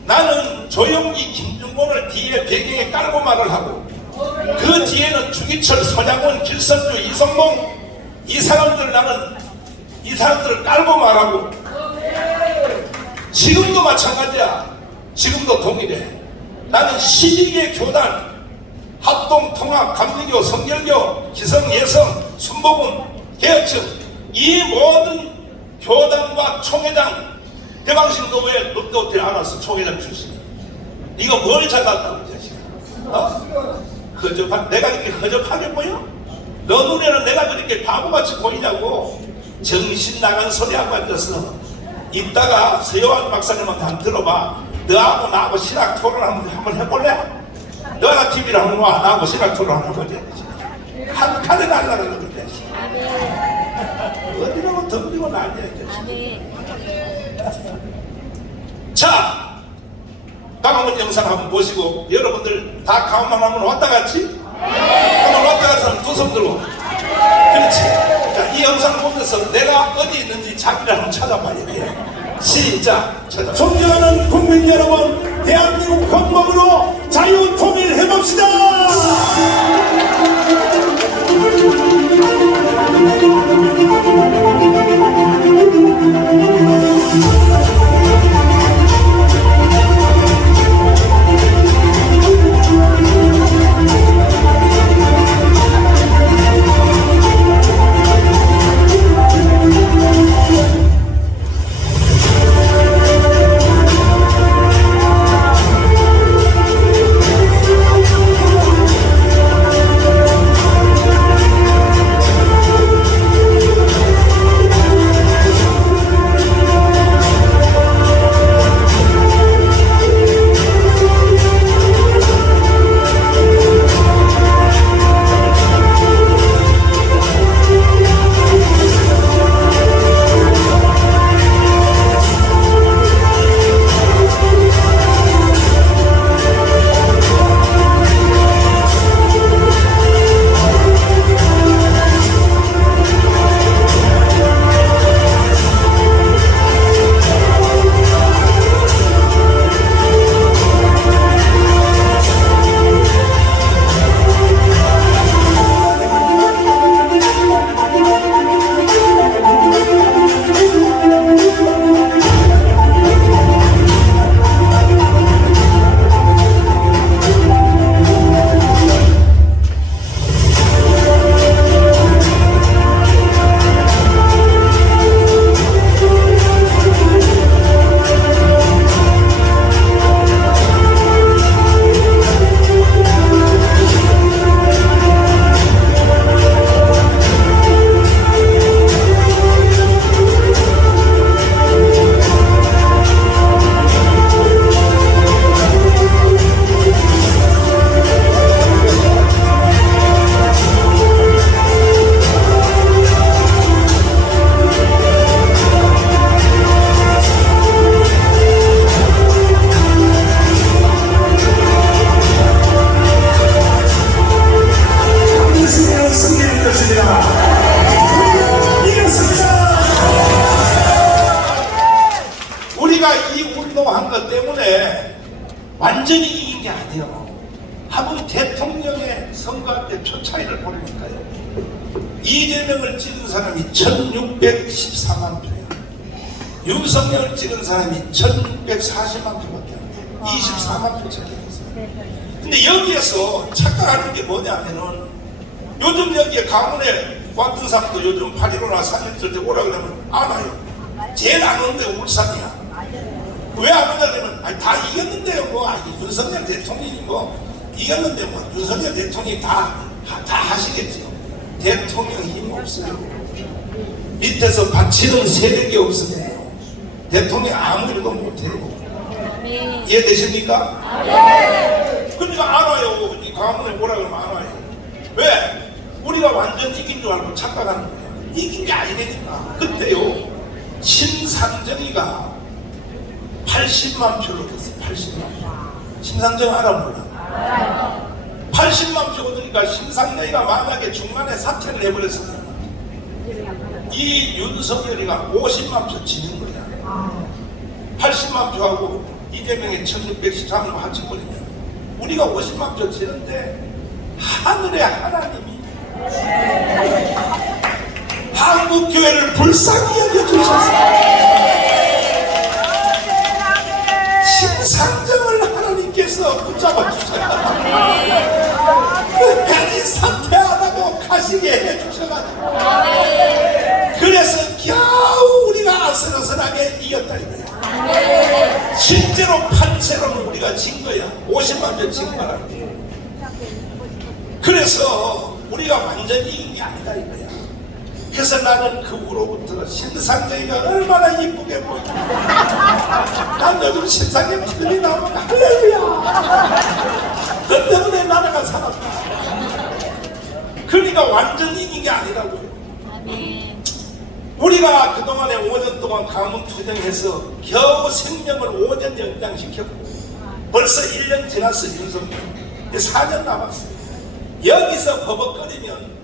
나는 조영기, 김중곤을 뒤에 배경에 깔고 말을 하고, 그 뒤에는 주기철, 손양원, 길선주, 이성봉, 이 사람들을 나는 이 사람들을 깔고 말하고, 지금도 마찬가지야. 지금도 동일해. 나는 12개 교단, 합동, 통합, 감리교, 성결교, 기성, 예성, 순복음, 개혁층, 이 모든 교단과 총회장, 대방신도 왜 롯데 호텔 안 왔어? 총회장 출신이. 네가 뭘 잘났다고, 이 자식아? 허접한, 내가 이렇게 허접하게 보여? 너 눈에는 내가 그렇게 바보같이 보이냐고. 정신 나간 소리하고 앉아서 이따가 서요한 박사님한테 한번 들어봐. 너하고 나하고 신학 토론 한번 해볼래? 너나 TV를 한번 와. 나하고 신학 토론 한번 해보자. 한 칸에 날라가는 거지. 어디라고 덤비고 난리야. 자, 강화문 영상 한번 보시고, 여러분들 다 강화문 한번 왔다 갔지? 한번 왔다 간 사람 두 손 들고. 그렇지. 자, 이 영상 보면서 내가 어디 있는지 자기를 한번 찾아봐야 돼. 시작. 찾아봐. 존경하는 국민 여러분, 대한민국 헌법으로 자유 통일해봅시다. 완전히 이긴 게 아니에요. 한번 대통령의 선거할 때 표 차이를 보니까요. 이재명을 찍은 사람이 1614만 표예요. 윤석열을 찍은 사람이 1640만 표밖에 안 돼요. 24만 표 차이가 있어요. 근데 여기에서 착각하는 게 뭐냐면은 요즘 여기에 강원에 왔던 사람도 요즘 8.15나 3.1절 때 오라 그러면 안 와요. 제일 안 오는 데가 울산이야. 왜 안 오냐 그러면 아니, 다 이겼는데요. 뭐 윤석열 대통령이 뭐 이겼는데 뭐 윤석열 대통령이 다 하시겠지요. 대통령이 힘 없어요. 밑에서 받치는 세력이 없으면 대통령이 아무 일도 못해요. 이해되십니까? 그러니까 안 와요. 이 강원에 오라 그러면 안 와요. 왜? 우리가 완전 이긴 줄 알고 착각하는 거예요. 이긴 게 아니니까. 그때요 신상정이가 80만 표로 됐어요. 80만 표. 신상정 알아 몰라? 80만 표 얻으니까 신상정이가 만약에 중간에 사퇴를 해버렸으면 이 윤석열이가 50만 표 지는 거야. 80만 표하고 이재명의 1613을 합쳐버리면 우리가 50만 표 지는데 하늘의 하나님이 한국교회를 불쌍히 여겨주셨어요. 신상정을 하나님께서 붙잡아 주셔요. 괜히 사퇴하다고 가시게 해주셔가지고 그래서 겨우 우리가 아슬아슬하게 이겼다 이거야. 실제로 8세로는 우리가 진 거야. 50만 표 진 거라. 그래서 우리가 완전히 이긴 게 아니다 이거야. 그래서 나는 그 후로부터 신상정이가 얼마나 이쁘게 보이냐. 난 요즘 신상정 TV에 나오면 할렐루야. 그 때문에 나라가 살았다. 그러니까 완전히 이긴 게 아니라고요. 우리가 그동안에 5년 동안 가문투쟁해서 겨우 생명을 5년 연장시켰고 벌써 1년 지났어. 윤석열 4년 남았어요. 여기서 버벅거리면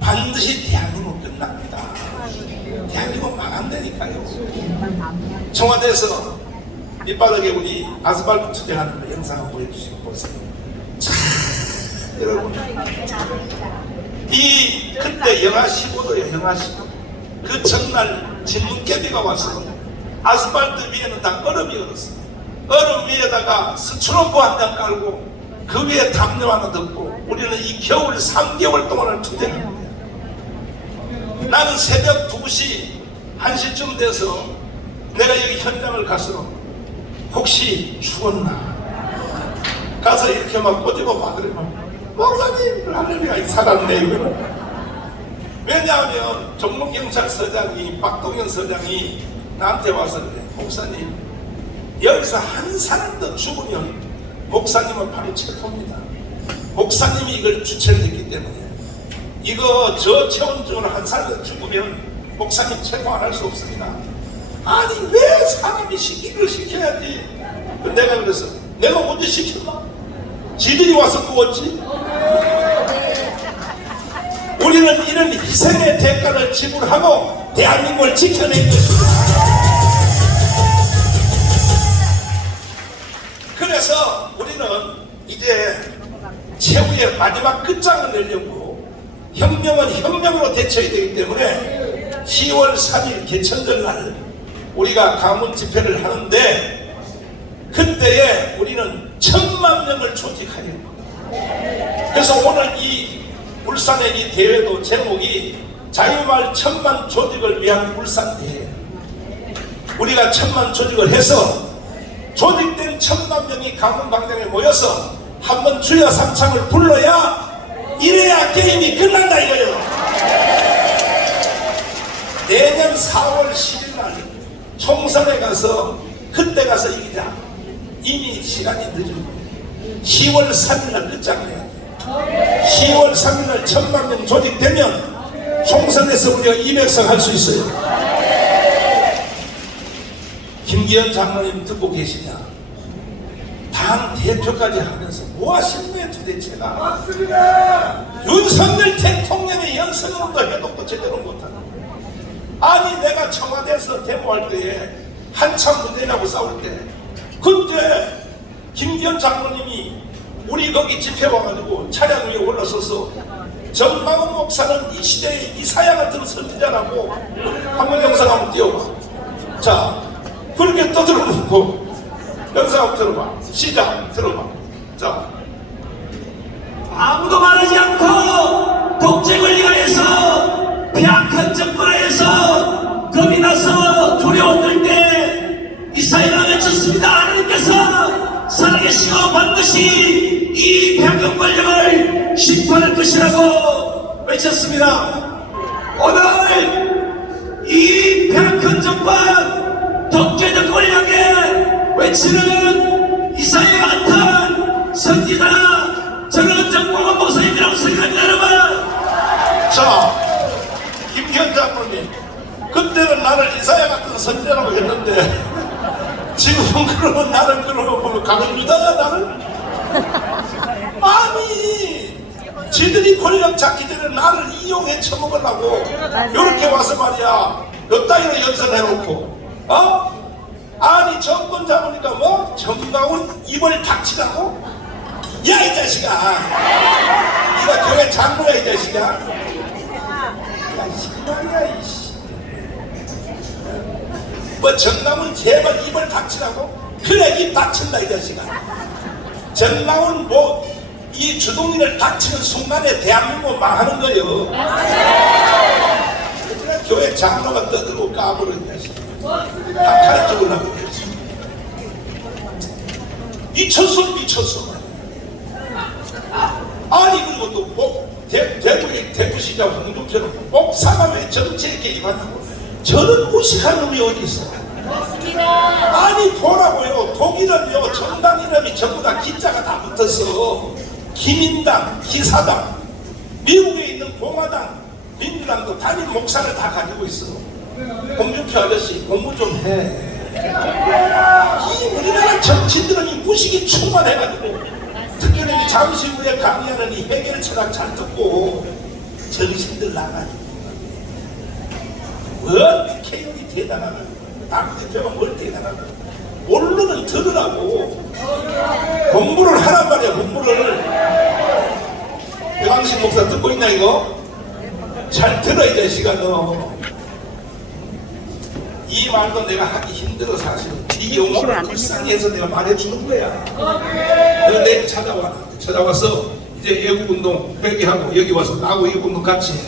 반드시 대한민국 끝납니다. 대한민국 망한다니까요. 청와대에서 밑바닥에 우리 아스팔트 투쟁하는 거 영상을 보여주시고 보세요. 자, 여러분 이 그때 영하 15도예요. 영하 15도. 그 전날 진눈깨비가 와서 아스팔트 위에는 다 얼음이 얼었어. 얼음 위에다가 스트로브 한 장 깔고 그 위에 담요 하나 덮고 우리는 이 겨울 3개월 동안을 투쟁한 거야. 나는 새벽 2시 1시쯤 돼서 내가 여기 현장을 가서 혹시 죽었나 가서 이렇게 막 꼬집어 봐드려. 목사님 할렐루야 살았네 이거는. 왜냐하면 종목경찰서장이 박동현 서장이 나한테 와서 그래. 목사님 여기서 한 사람 더 죽으면 목사님은 바로 체포입니다. 목사님이 이걸 주체를 했기 때문에 이거 저 체온적으로 한 사람 더 죽으면 목사님 체포 안 할 수 없습니다. 아니 왜 사람이 시키기를 시켜야지. 내가 그래서 내가 먼저 시켰나? 지들이 와서 구웠지. 우리는 이런 희생의 대가를 지불하고 대한민국을 지켜낸 것입니다. 그래서 우리는 이제 최후의 마지막 끝장을 내려고 혁명은 혁명으로 대처해야 되기 때문에 10월 3일 개천절 날 우리가 가문 집회를 하는데 그때에 우리는 1000만 명을 조직하려. 그래서 오늘 이 울산의 이 대회도 제목이 자유마을 1000만 조직을 위한 울산 대회. 우리가 1000만 조직을 해서 조직된 1000만 명이 가문광장에 모여서 한번 주여 삼창을 불러야 이래야 게임이 끝난다 이거예요. 내년 4월 10일 날 총선에 가서 그때 가서 이기자. 이미 시간이 늦은 거예요. 10월 3일 날 끝장내야 돼. 10월 3일 날 1000만 명 조직되면 총선에서 우리가 200석 할 수 있어요. 김기현 장로님 듣고 계시냐? 당 대표까지 하면서 뭐 하시는 거예요 도대체가? 맞습니다. 윤석열 대통령의 연설문도 해독도 제대로 못하는. 아니 내가 청와대에서 데모할 때에 한참 문재인하고 싸울 때 그때 김기현 장로님이 우리 거기 집회 와가지고 차량 위에 올라서서 정광훈 목사는 이 시대의 이사야 같은 선지자라고 한번 영상 한번 띄워봐. 자 그렇게 떠들어놓고 영상 한번 들어봐. 시작 들어봐. 자 아무도 말하지 않고 독재 권리가 해서 폐악한 정권에서 겁이 나서 두려워할 때 이사야가 외쳤습니다. 하나님께서 살아계시고 반드시 이 폐악한 권력을 심판할 것이라고 외쳤습니다. 오늘 이 폐악한 정권 독재적 권력에 외치는 이사야 같은 선지자 저는 정광훈 목사님이라고 생각합니다. 여러분 자, 김기현 장로님, 그때는 나를 이사야 같은 선지자라고 했는데 지금은 그러면 나를 그러고 가는 유다야 나를? 아니, 지들이 권력 잡기 전에 나를 이용해 처먹으려고 이렇게 와서 말이야 몇 따위로 연설해놓고 아니 정권 잡으니까 뭐 정가운 입을 닥치라고? 야 이 자식아, 네가 교회 장로야 이 자식아. 야 이씨발이야 이씨. 뭐 정남은 제발 입을 닥치라고? 그래 입 닥친다 이 자식아. 정남은 뭐 이 주동인을 닥치는 순간에 대한민국 망하는 거요. 그러니까 교회 장로가 떠들고 까불어 이 자식아. 다 가르쳐보려고 미쳤어. 아니 그리고 또 대구의 대구시장 홍준표는 목사가 왜 정치에 개입하냐고. 저는 무식한 놈이 어디 있어. 아니 보라고요. 독일은요 정당 이름이 전부 다 기자가 다 붙었어. 기민당, 기사당, 미국에 있는 공화당, 민주당도 단임 목사를 다 가지고 있어. 홍준표 아저씨 공부 좀 해. 이 우리나라 정치인들은 이 무식이 충만해가지고 특별히 잠시 후에 강의하는 이 해결 철학 잘 듣고 정신들 나가지고 뭘 개혁이 대단하다. 당대표가 뭘 대단하다. 언론은 들으라고. 공부를 하란 말이야. 공부를. 배광식 목사 듣고 있나 이거? 잘 들어 이 자식아 너. 이 말도 내가 하기 힘들어 사실. 이 용어를 불쌍히 해서 내가 말해주는 거야. 너 내일 찾아와서 이제 애국운동 회개하고 여기 와서 나하고 애국운동 같이 해.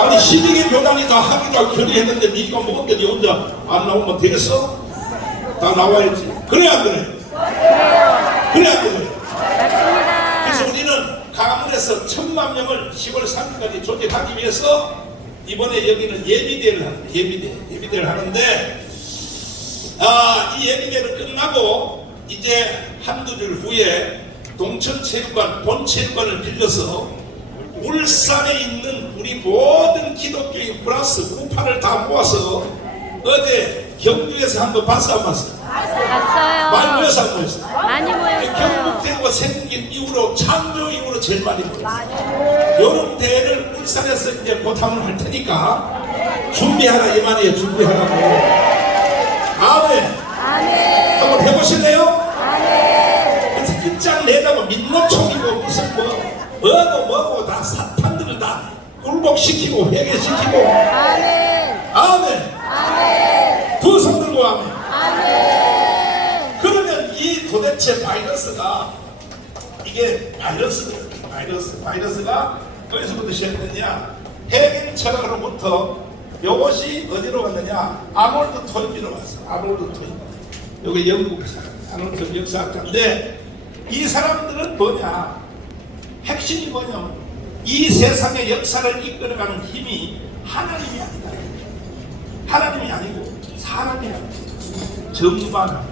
아니 시민의 교단이 다 합의가 결의했는데 네가 먹었는데 네 혼자 안 나오면 되겠어? 다 나와야지. 그래 안 그래? 그래 안 그래? 그래서 우리는 가문에서 1000만 명을 10월 3일까지 조직하기 위해서 이번에 여기는 예비대를 하는데 예비대를 하는데 이 예비대를 끝나고 이제 한두 줄 후에 동천체육관 본체육관을 빌려서 울산에 있는 우리 모든 기독교인 플러스 우파를 다 모아서 어제 경주에서 한번 봤어 안 봤어? 봤어요. 많이 모여서 안 모였어? 많이 모였어요. 경북대가 생긴 이후로 창조 이후로 제일 많이 모였어. 요런 대회를 울산에서 이제 고탐을 할 테니까 준비하라 이 말이에요. 준비하라고. 아멘. 아멘. 한번 해보실래요? 아멘. 그래서 입장 내다가 민노총이고 무슨 뭐고 다 사탄들을 다 굴복시키고 회개시키고. 아멘. 아멘. 아멘. 두 손 들고 아멘. 아멘. 그러면 이 도대체 바이러스가 이게 바이러스가 어디서부터 시작됐냐? 해겔 철학으로부터 이것이 어디로 갔느냐? 아놀드 토인비로 왔어. 아놀드 토인비. 여기 영국 사람, 아놀드 역사학자인데 이 사람들은 뭐냐? 핵심이 뭐냐면 이 세상의 역사를 이끌어가는 힘이 하나님이 아니다. 하나님이 아니고 사람이 아니고 정반.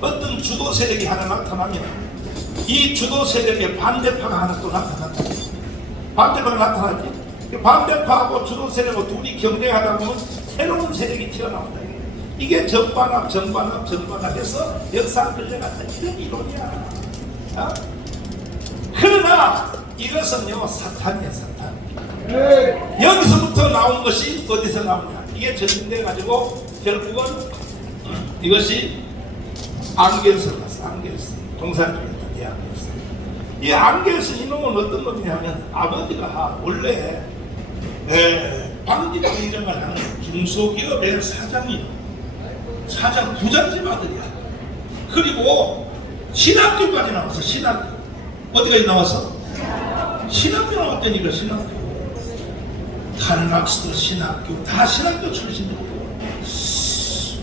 어떤 주도 세력이 하나 나타나면 이 주도 세력의 반대파가 하나 또 나타난다. 반대파가 나타나지. 반대파하고 주도 세력하고 둘이 경쟁하다 보면 새로운 세력이 튀어나온다. 이게 정반합 해서 역사를 끌려간다. 이런 이론이야. 그러나 이것은요 사탄이야 사탄. 여기서부터 나온 것이 어디서 나오냐? 이게 전진돼 가지고 결국은 이것이 앙겔스로 갔어. 앙겔스 동산주의다. 이 앙겔스 이놈은 어떤 놈이냐면 아버지가 원래 방지부 행정을 하는 중소기업의 사장 부잣집 아들이야. 그리고 신학교까지 나왔어. 신학교 어디까지 나왔어? 신학교 나왔다니까. 신학교 칼락스도 신학교 다 신학교 출신이고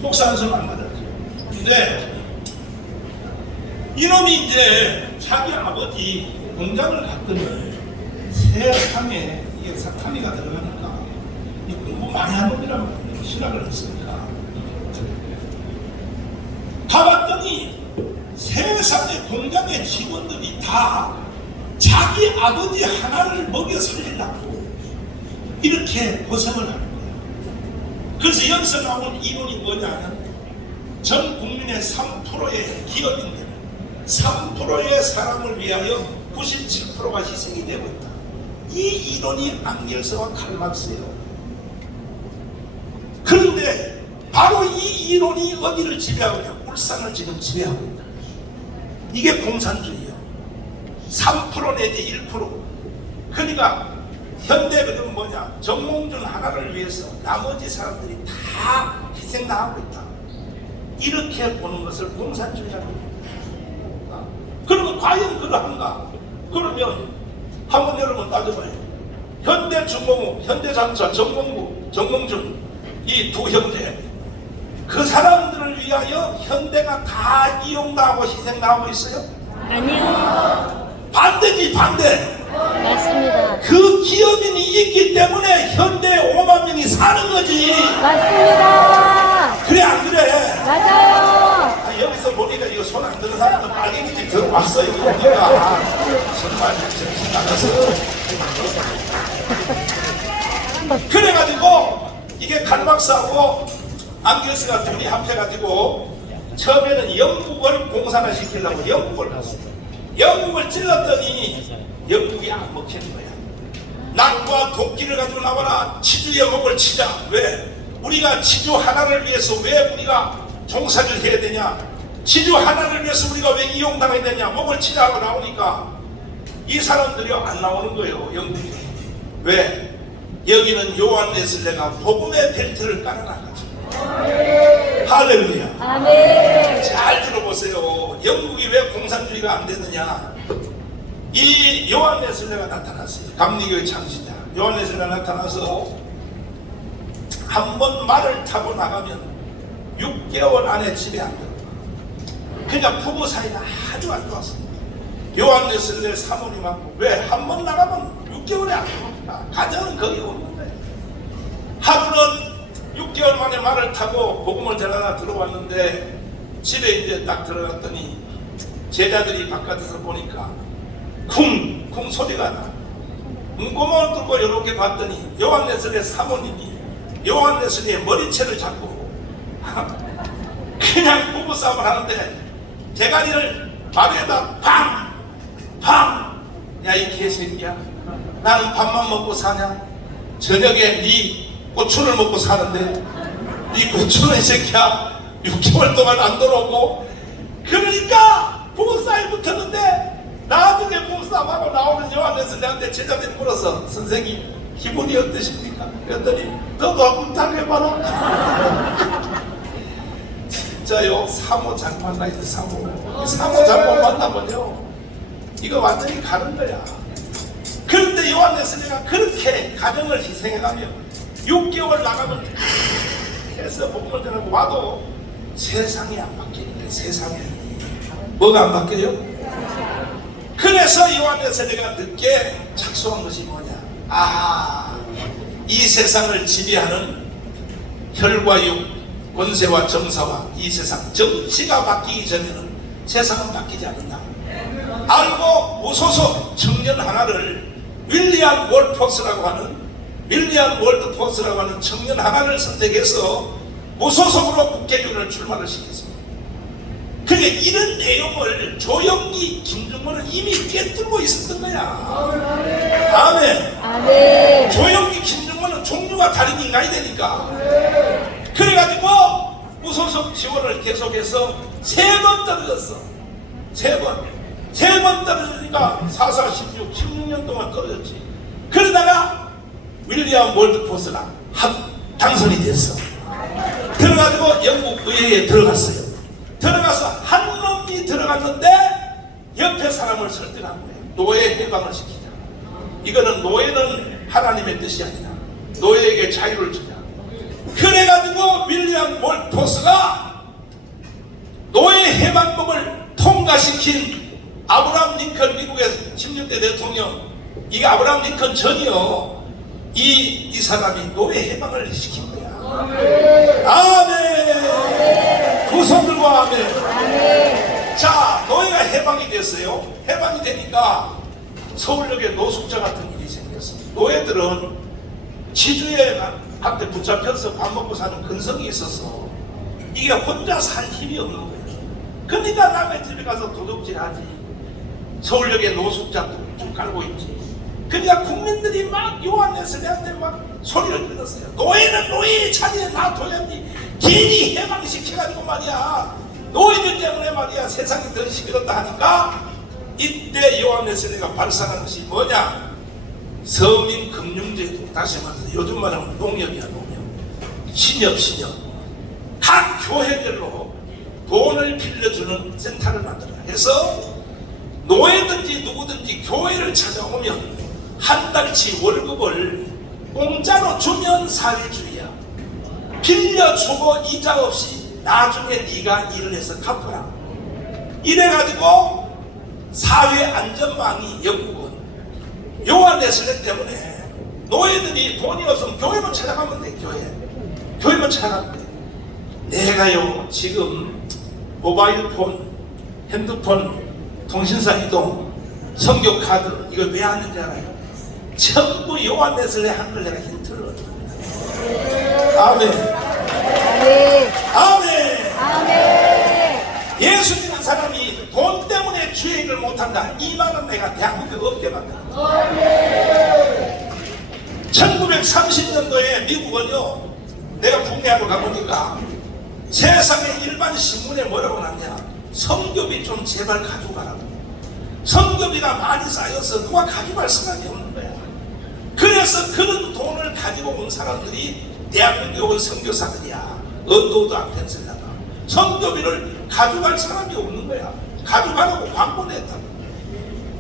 목사 한 손 안 받았지. 근데 이놈이 이제 자기 아버지 공장을 갔더니 세상에 이게 사탄이가 들어가니까 이 공부 많이 한 놈이란 말이에요. 신학을 했으니까 가봤더니 세상의 공장의 직원들이 다 자기 아버지 하나를 먹여 살리려고 이렇게 고생을 하는 거예요. 그래서 여기서 나온 이론이 뭐냐면 전 국민의 3%의 기업인들 3%의 사람을 위하여 97%가 희생이 되고 있다. 이 이론이 앙겔스와 칼막스예요. 그런데 바로 이 이론이 어디를 지배하고 있냐? 울산을 지금 지배하고 있다. 이게 공산주의예요. 3% 내지 1%. 그러니까 현대 그건 뭐냐? 정몽준 하나를 위해서 나머지 사람들이 다 희생당하고 있다. 이렇게 보는 것을 공산주의라고 합니다. 그러면 과연 그러한가? 그러면 한번 여러분 따져봐요. 현대중공업, 현대장차, 정몽준 이 두 형제 그 사람들을 위하여 현대가 다 이용당하고 희생당하고 있어요? 아니요. 반대지 반대. 맞습니다. 그 기업인이 있기 때문에 현대 5만 명이 사는 거지. 맞습니다. 그래 안 그래? 맞아요. 아, 여기서 보니까 이거 손 안 드는 사람들 빨갱이집 들어왔어 이거 보니까 정말 정신 나갔어. 그래가지고 이게 칼막스하고 앙겔스가 둘이 합해가지고 처음에는 영국을 공산화 시키려고 영국을 갔어요. 영국을 찔렀더니 영국이 안 먹히는 거야. 낙과 도끼를 가지고 나와라. 치주의 목을 치자. 왜? 우리가 치주 하나를 위해서 왜 우리가 종사를 해야 되냐? 치주 하나를 위해서 우리가 왜 이용당해야 되냐? 목을 치자고 나오니까 이 사람들이 안 나오는 거예요. 영국이. 왜? 여기는 요한 웨슬레가 복음의 벨트를 깔아놔가지고. 할렐루야. 아멘. 잘 들어보세요. 영국이 왜 공산주의가 안 되느냐? 이 요한 웨슬레가 나타났어요. 감리교의 창시자 요한 웨슬레가 나타나서 한 번 말을 타고 나가면 6개월 안에 집에 안 들어가. 그러니까 부부 사이가 아주 안 좋았습니다. 요한 웨슬레 사모님하고 왜 한 번 나가면 6개월에 안 들어옵니다. 가정은 거의 없는 거예요. 하루는 6개월 만에 말을 타고 복음을 전하다 들어왔는데 집에 이제 딱 들어갔더니 제자들이 바깥에서 보니까 쿵쿵 소리가 나. 문구멍을 뚫고 이렇게 봤더니 요한 웨슬레 사모님이 요한 웨슬레의 머리채를 잡고 그냥 부부싸움을 하는데 대가리를 마루에다 팡! 팡! 야 이 개새끼야, 나는 밥만 먹고 사냐? 저녁에 네 고추를 먹고 사는데 네 고추는 이 새끼야 6개월 동안 안 돌아오고. 그러니까 부부싸움이 붙었는데 나중에 부부싸움하고 나오는 요한 웨슬레한테 제자들이 물어서 선생님 기분이 어떠십니까? 그랬더니 너도 한번 당해봐라. 진짜요. 사모 잘 만나야 돼. 사모 잘못 만나면요 이거 완전히 가는 거야. 그런데 요한 웨슬레가 그렇게 가정을 희생해가면 6개월 나가면 해서 복음을 전하고 와도 세상이 안 바뀌는 거예요. 세상이. 뭐가 안 바뀌어요? 그래서 요한 웨슬레가 늦게 착수한 것이 뭐냐? 이 세상을 지배하는 혈과 육, 권세와 정사와 이 세상, 정치가 바뀌기 전에는 세상은 바뀌지 않는다. 알고 무소속 청년 하나를 윌리엄 월드포스라고 하는 청년 하나를 선택해서 무소속으로 국회의원을 출마를 시켰습니다. 그러니까 이런 내용을 조영기, 김정은은 이미 꿰뚫고 있었던 거야. 아멘. 아멘. 조영기, 김정은은 종류가 다른 인간이 되니까. 그래가지고 무소속 지원을 계속해서 3번 떨어졌어. 3번 떨어지니까 4, 16, 16년 동안 떨어졌지. 그러다가 윌리엄 월드포스가 당선이 됐어. 들어가지고 영국 의회에 들어갔어요. 들어가서 한 놈이 들어갔는데 옆에 사람을 설득한 거예요. 노예 해방을 시키자. 이거는 노예는 하나님의 뜻이 아니다. 노예에게 자유를 주자. 그래가지고 윌리엄 월드포스가 노예 해방법을 통과시킨 아브라함 링컨, 미국의 16대 대통령, 이게 아브라함 링컨 전이요. 이 사람이 노예 해방을 시킨 거야. 아멘. 두 손 들고 아멘. 자, 노예가 해방이 됐어요. 해방이 되니까 서울역에 노숙자 같은 일이 생겼어. 노예들은 지주에 한테 붙잡혀서 밥 먹고 사는 근성이 있어서 이게 혼자 살 힘이 없는 거예요. 그러니까 남의 집에 가서 도둑질하지. 서울역에 노숙자도 쭉 깔고 있지. 그러니까 국민들이 막 요한네스레한테 막 소리를 질렀어요. 노예는 노예의 자리에 놔둬야지. 괜히 해방시켜가지고 말이야. 노예들 때문에 말이야 세상이 더 시끄럽다 하니까 이때 요한네스레가 발상한 것이 뭐냐? 서민금융제도, 다시 말해서 요즘 말하면 농협이야, 농협. 신협. 각 교회별로 돈을 빌려주는 센터를 만들어 해서 노예든지 누구든지 교회를 찾아오면 한 달치 월급을 공짜로 주면 사회주의야. 빌려주고 이자 없이 나중에 네가 일을 해서 갚아라. 이래가지고 사회 안전망이 영국은 요한네스레 때문에 노예들이 돈이 없으면 교회만 찾아가면 돼. 교회만 찾아가면 돼. 내가요 지금 모바일폰, 핸드폰, 통신사 이동, 선교 카드 이거 왜 하는지 알아요? 전부 요한네스레 한 걸 내가 힌트를 얻어요. 아멘. 아멘. 아멘. 아멘. 예수 믿는 사람이 돈 때문에 주의를 못한다. 이 말은 내가 대한민국에 없게 만든다. 1930년도에 미국은요, 내가 북미하고 가보니까 세상의 일반 신문에 뭐라고 났냐? 성교비 좀 제발 가져가라고. 성교비가 많이 쌓여서 누가 가져갈 생각이 없는 거야. 그래서 그런 돈을 가지고 온 사람들이 대한민국의 선교사들이야. 언도도 앞에 쓰다가 성교비를 가져갈 사람이 없는 거야. 가져가라고 광고 냈다.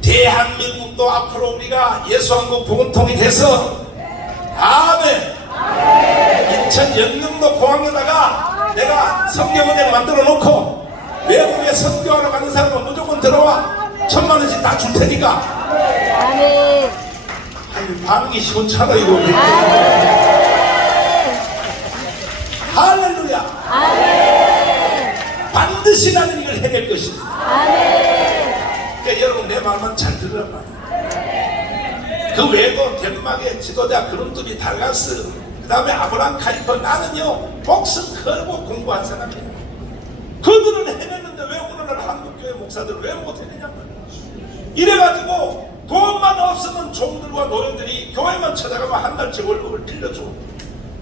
대한민국도 앞으로 우리가 예수한국 복음통이 돼서 아멘. 인천 영등도 공항에다가 내가 성경은행 만들어 놓고 외국에 선교하러 가는 사람은 무조건 들어와. 1000만원씩 다 줄 테니까. 아멘. 아니 반응이 시원찮아 이거. 할렐루야. 아멘. 반드시 나는 이걸 해낼 것이다. 아멘. 그러니까 여러분 내 말만 잘 들으란 말이야. 그 외에도 덴마크의 지도자 그룬트비 달가스, 그 다음에 아브라함 카이퍼, 나는요 목숨 걸고 공부한 사람이에요. 그들은 해냈는데 왜 오늘날 한국교회 목사들 왜 못해내냐 말이야. 이래가지고 돈만 없으면 종들과 노예들이 교회만 찾아가면 한 달치 월급을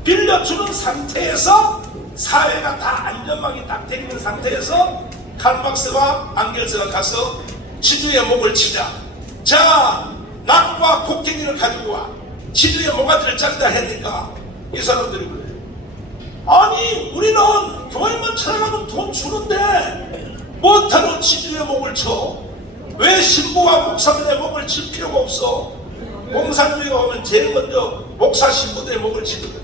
빌려주는 상태에서 사회가 다 안전망이 딱 돼 있는 상태에서 칼막스와 앙겔스가 가서 지주의 목을 치자. 자, 낙과 곡괭이를 가지고 와. 지주의 모가지를 자르자 했니까 이 사람들이 그래. 아니 우리는 교회만 찾아가면 돈 주는데 뭐하러 지주의 목을 쳐? 왜 신부와 목사들의 목을 칠 필요가 없어? 공산주의가 오면 제일 먼저 목사 신부들의 목을 치거든요.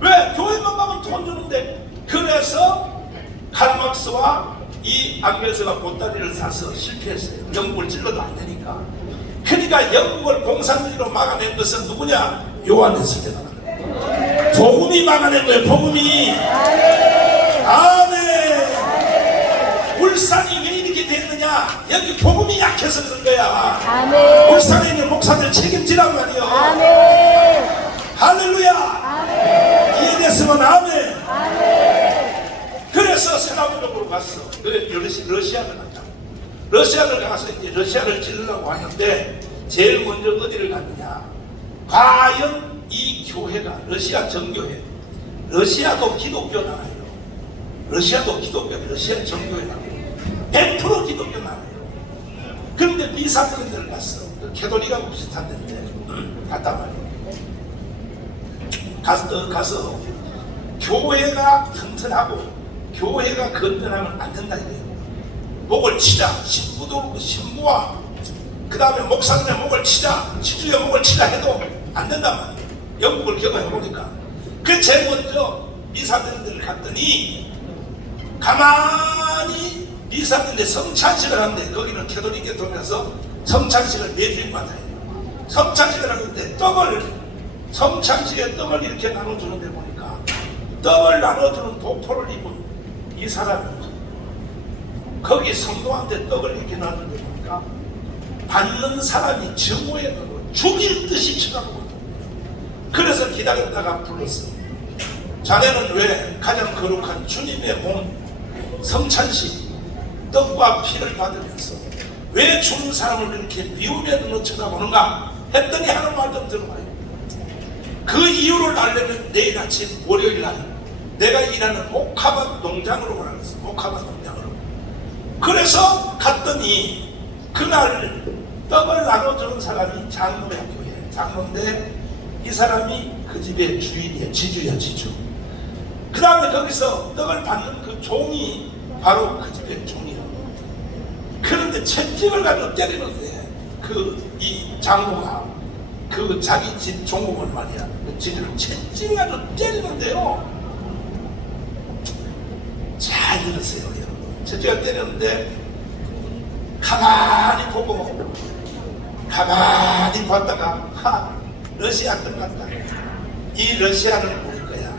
왜? 교회만 가면 돈 주는데. 그래서 칼막스와 이 앙겔스가 보따리를 사서 실패했어요. 영국을 찔러도 안 되니까. 그러니까 영국을 공산주의로 막아낸 것은 누구냐? 요한네스레가. 복음이 막아낸 거예요. 복음이. 아멘. 울산이 왜 이렇게 됐느냐? 여기 복음이 약해서 그런 거야. 아멘. 울산에 있는 목사들 책임지란 말이요. 아멘. 할렐루야. 아멘. 이해됐으면 아멘. 아멘. 그래서 세나무역으로 갔어. 러시아를 갔다. 러시아를 가서 이제 러시아를 찌르려고 하는데 제일 먼저 어디를 갔느냐? 과연 이 교회가 러시아 정교회, 러시아도 기독교 나라예요. 러시아도 기독교, 러시아 정교회라고 100% 기독교 나라예요. 그런데 미사들을 갔어. 그 캐도릭하고 비슷한 데인데 갔단 말이에요. 가서 교회가 튼튼하고 교회가 건전하면 안 된다 이거예요. 목을 치자. 신부와 그 다음에 목사님의 목을 치자, 지주의 목을 치자 해도 안 된단 말이에요. 영국을 경험해보니까. 그 제일 먼저 미사들을 갔더니 가만히 미사들인데 성찬식을 하는데 거기는 캐도릭에 돌면서 성찬식을 매주일 받아요. 성찬식을 하는데 성찬식에 떡을 이렇게 나눠주는데 보니까 떡을 나눠주는 도포를 입은 이 사람이 거기 성도한테 떡을 이렇게 나누는데 보니까 받는 사람이 정오에 넣어 죽일 듯이 쳐다보고 그래서 기다렸다가 불렀어. 자네는 왜 가장 거룩한 주님의 몸 성찬식 떡과 피를 받으면서 왜 죽는 사람을 이렇게 미움에 눈으로 쳐다보는가 했더니 하는 말 좀 들어봐요. 그 이유를 알려면 내일 아침 월요일 날 내가 일하는 목화밭 농장으로 가라겠어. 목화밭 농장으로. 그래서 갔더니 그날 떡을 나눠주는 사람이 장로야. 교회 장로인데 이 사람이 그 집의 주인이야. 지주야 지주. 그 다음에 거기서 떡을 받는 그 종이 바로 그 집의 종이야. 그런데 채찍을 가지고 때리는데 이 장로가 그 자기 집 종업원 말이야. 그 지주를 채찍을 가지고 때리는데요. 잘 들으세요. 여러분. 채찍을 때렸는데 가만히 보고 가만히 봤다가 러시아 끝났다. 이 러시아는 우리 거야.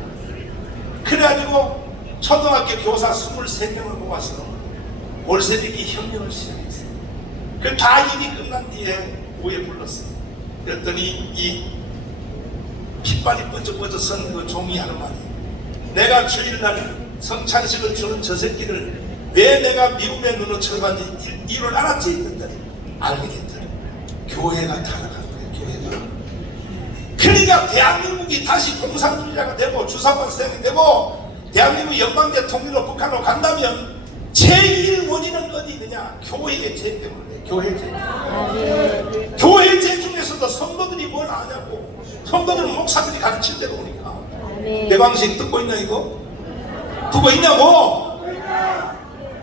그래가지고 초등학교 교사 23명을 모아서 볼세비키 혁명을 시작했어. 그 다 일이 끝난 뒤에 오해 불렀어. 그랬더니 이 핏발이 뻗쩍뻗쩍 선 그 종이 하는 말이 내가 주일날 성찬식을 주는 저 새끼를 왜 내가 미움의 눈으로 쳐다봤는지 이유를 알았지? 그랬더니 알겠더니 교회가 타락한 거예요. 교회가. 그러니까 대한민국이 다시 공산주의자가 되고 주사권 시대가 되고 대한민국 연방대통령으로 북한으로 간다면 제1 원인은 어디 있느냐? 교회의 죄 때문에. 교회 죄. 교회 죄 중에서도 성도들이 뭘 아냐고. 성도들은 목사들이 가르칠 대로 오니까. 내 방식 듣고 있나 이거? 듣고 있냐고?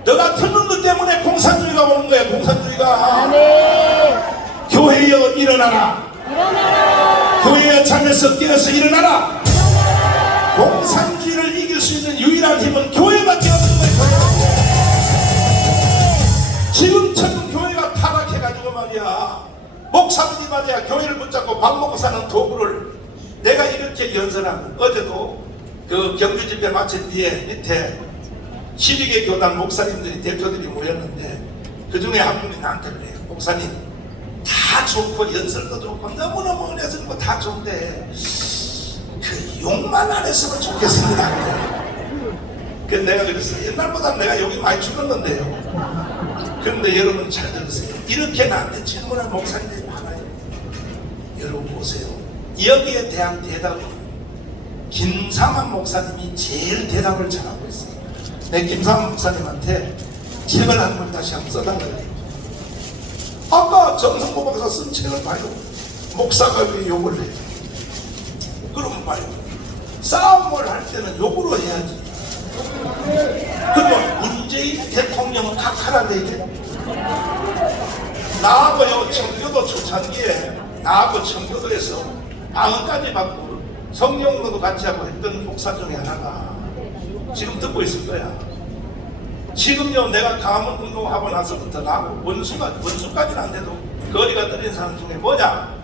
너가 듣는 것 때문에 공산주의가 오는 거야. 공산주의가. 교회여 일어나라. 교회여 잠에서 깨어서 일어나라. 공산주의를 이길 수 있는 유일한 힘은 교회밖에 없는 거야. 지금처럼 교회가 타락해가지고 말이야. 목사들이 말이야 교회를 붙잡고 밥 먹고 사는 도구를 내가 이렇게 연설하고 어제도 그 경주 집회 마친 뒤에 밑에 12개 교단 목사님들이 대표들이 모였는데 그 중에 한 분이 나한테 그래요. 목사님 다 좋고 연설도 좋고 너무너무 은혜 주는 거 다 좋은데 그 욕만 안 했으면 좋겠습니다. 그래서 내가 그랬어요. 옛날보다 내가 욕이 많이 줄었는데요. 그런데 여러분 잘 들으세요. 이렇게 나한테 질문한 목사님들이 많아요. 여러분 보세요. 여기에 대한 대답은 김상환 목사님이 제일 대답을 잘하고 있어요. 내 김상환 목사님한테 책을 한 권 다시 한번 써달라고. 아까 정성모 박사 쓴 책을 봐요. 목사가 왜 욕을 해요? 그러면 봐요. 싸움을 할 때는 욕으로 해야지. 그러면 문재인 대통령은 각하라는 얘기예요. 나하고요 청교도 초창기에 나하고 청교도에서 방언까지 받고 성령도도 같이 하고 했던 목사 중에 하나가 지금 듣고 있을 거야. 지금요 내가 가문 운동하고 나서부터 나하고 원수까지는 안 돼도 거리가 떨어진 사람 중에 뭐냐?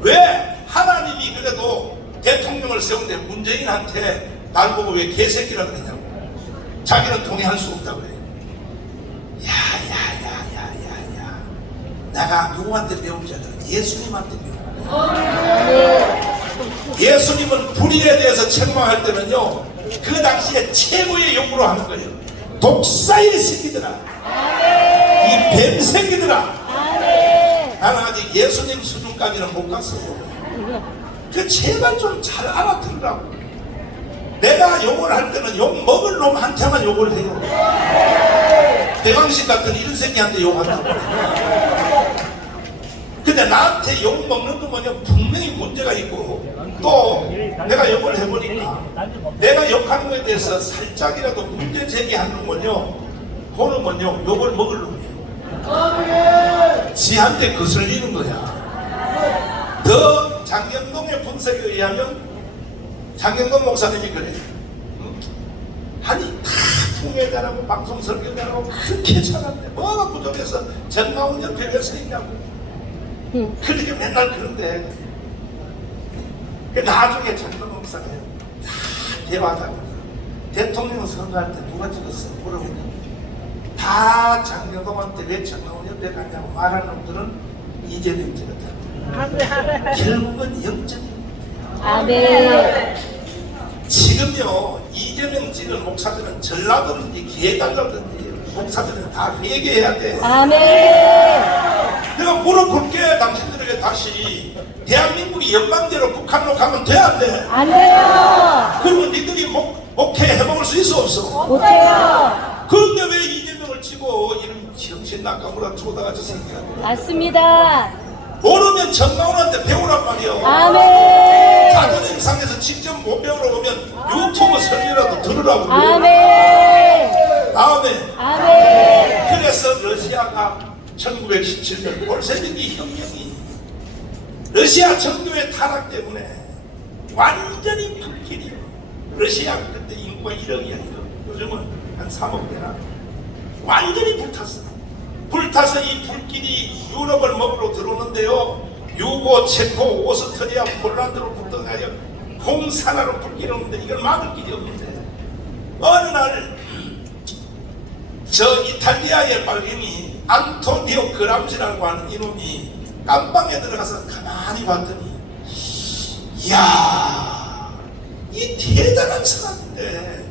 왜 하나님이 그래도 대통령을 세운데 문재인한테 날 보고 왜 개새끼라 그러냐고. 자기는 동의할 수 없다고 그래요. 야야야야야야. 내가 누구한테 배운 줄 알아? 예수님한테 배운 거야. 예수님은 불의에 대해서 책망할 때는요 그 당시에 최고의 욕으로 하는 거예요. 독사의 새끼들아. 이 뱀새끼들아. 나는 아직 예수님 수준까지는 못 갔어요. 그 제발 좀 잘 알아들으라고. 내가 욕을 할 때는 욕 먹을 놈한테만 욕을 해요. 대광식 같은 이런 새끼한테 욕한다고. 근데 나한테 욕 먹는 건 뭐냐? 분명히 문제가 있고 또 내가 욕을 해보니까 내가 욕하는 거에 대해서 살짝이라도 문제 제기하는 건요 그거는 뭐냐? 욕을 먹을 놈이에요. 지한테 거슬리는 거야. 더 장경동의 분석에 의하면 장경동 목사님이 그래요. 아니 다 통일 잘하고 방송 설교 잘하고 그렇게 잘하는데 뭐가 부족해서 정마훈 옆에 왜 서 있냐고. 그렇게 맨날 그런데 나중에 장경동 목사가 다 대화하다가 대통령 선거할 때 누가 찍었어? 물어보냐. 다 장경동한테 왜 정마훈 옆에 갔냐고 말하는 놈들은 이재명 찍었다. 결국은 영적입니다. 아멘. 지금요 이재명 찍은 목사들은 전라도든지 기회달라든지 목사들은 다 회개해야 돼. 아멘. 내가 물어볼게. 당신들에게 다시 대한민국이 연방제로 북한으로 가면 돼 안 돼? 안 돼요. 그러면 니들이 목회 해먹을 수 있어 없어? 못해요. 그런데 왜 이재명을 치고 이런 정신 나까무라 조다가지 생겨야 돼? 맞습니다. 모르면 전나오는데 배우란 말이야. 아멘. 자존심상에서 직접 못 배우러 오면 유튜브 설교라도 들으라고. 아멘. 아멘. 아멘. 그래서 러시아가 1917년 볼셰비키 혁명이 러시아 정교의 타락 때문에 완전히 불길이. 러시아 그때 인구가 1억이야 1억. 요즘은 한 3억 되나. 완전히 불탔어. 불타서 이 불길이 유럽을 먹으러 들어오는데요. 유고, 체코, 오스트리아, 폴란드로 붙어가요. 공산화로 불길이 오는데 이걸 막을 길이 없는데 어느 날 저 이탈리아의 발림이 안토니오 그람시라고 하는 이놈이 깜방에 들어가서 가만히 봤더니 이야 이 대단한 사람인데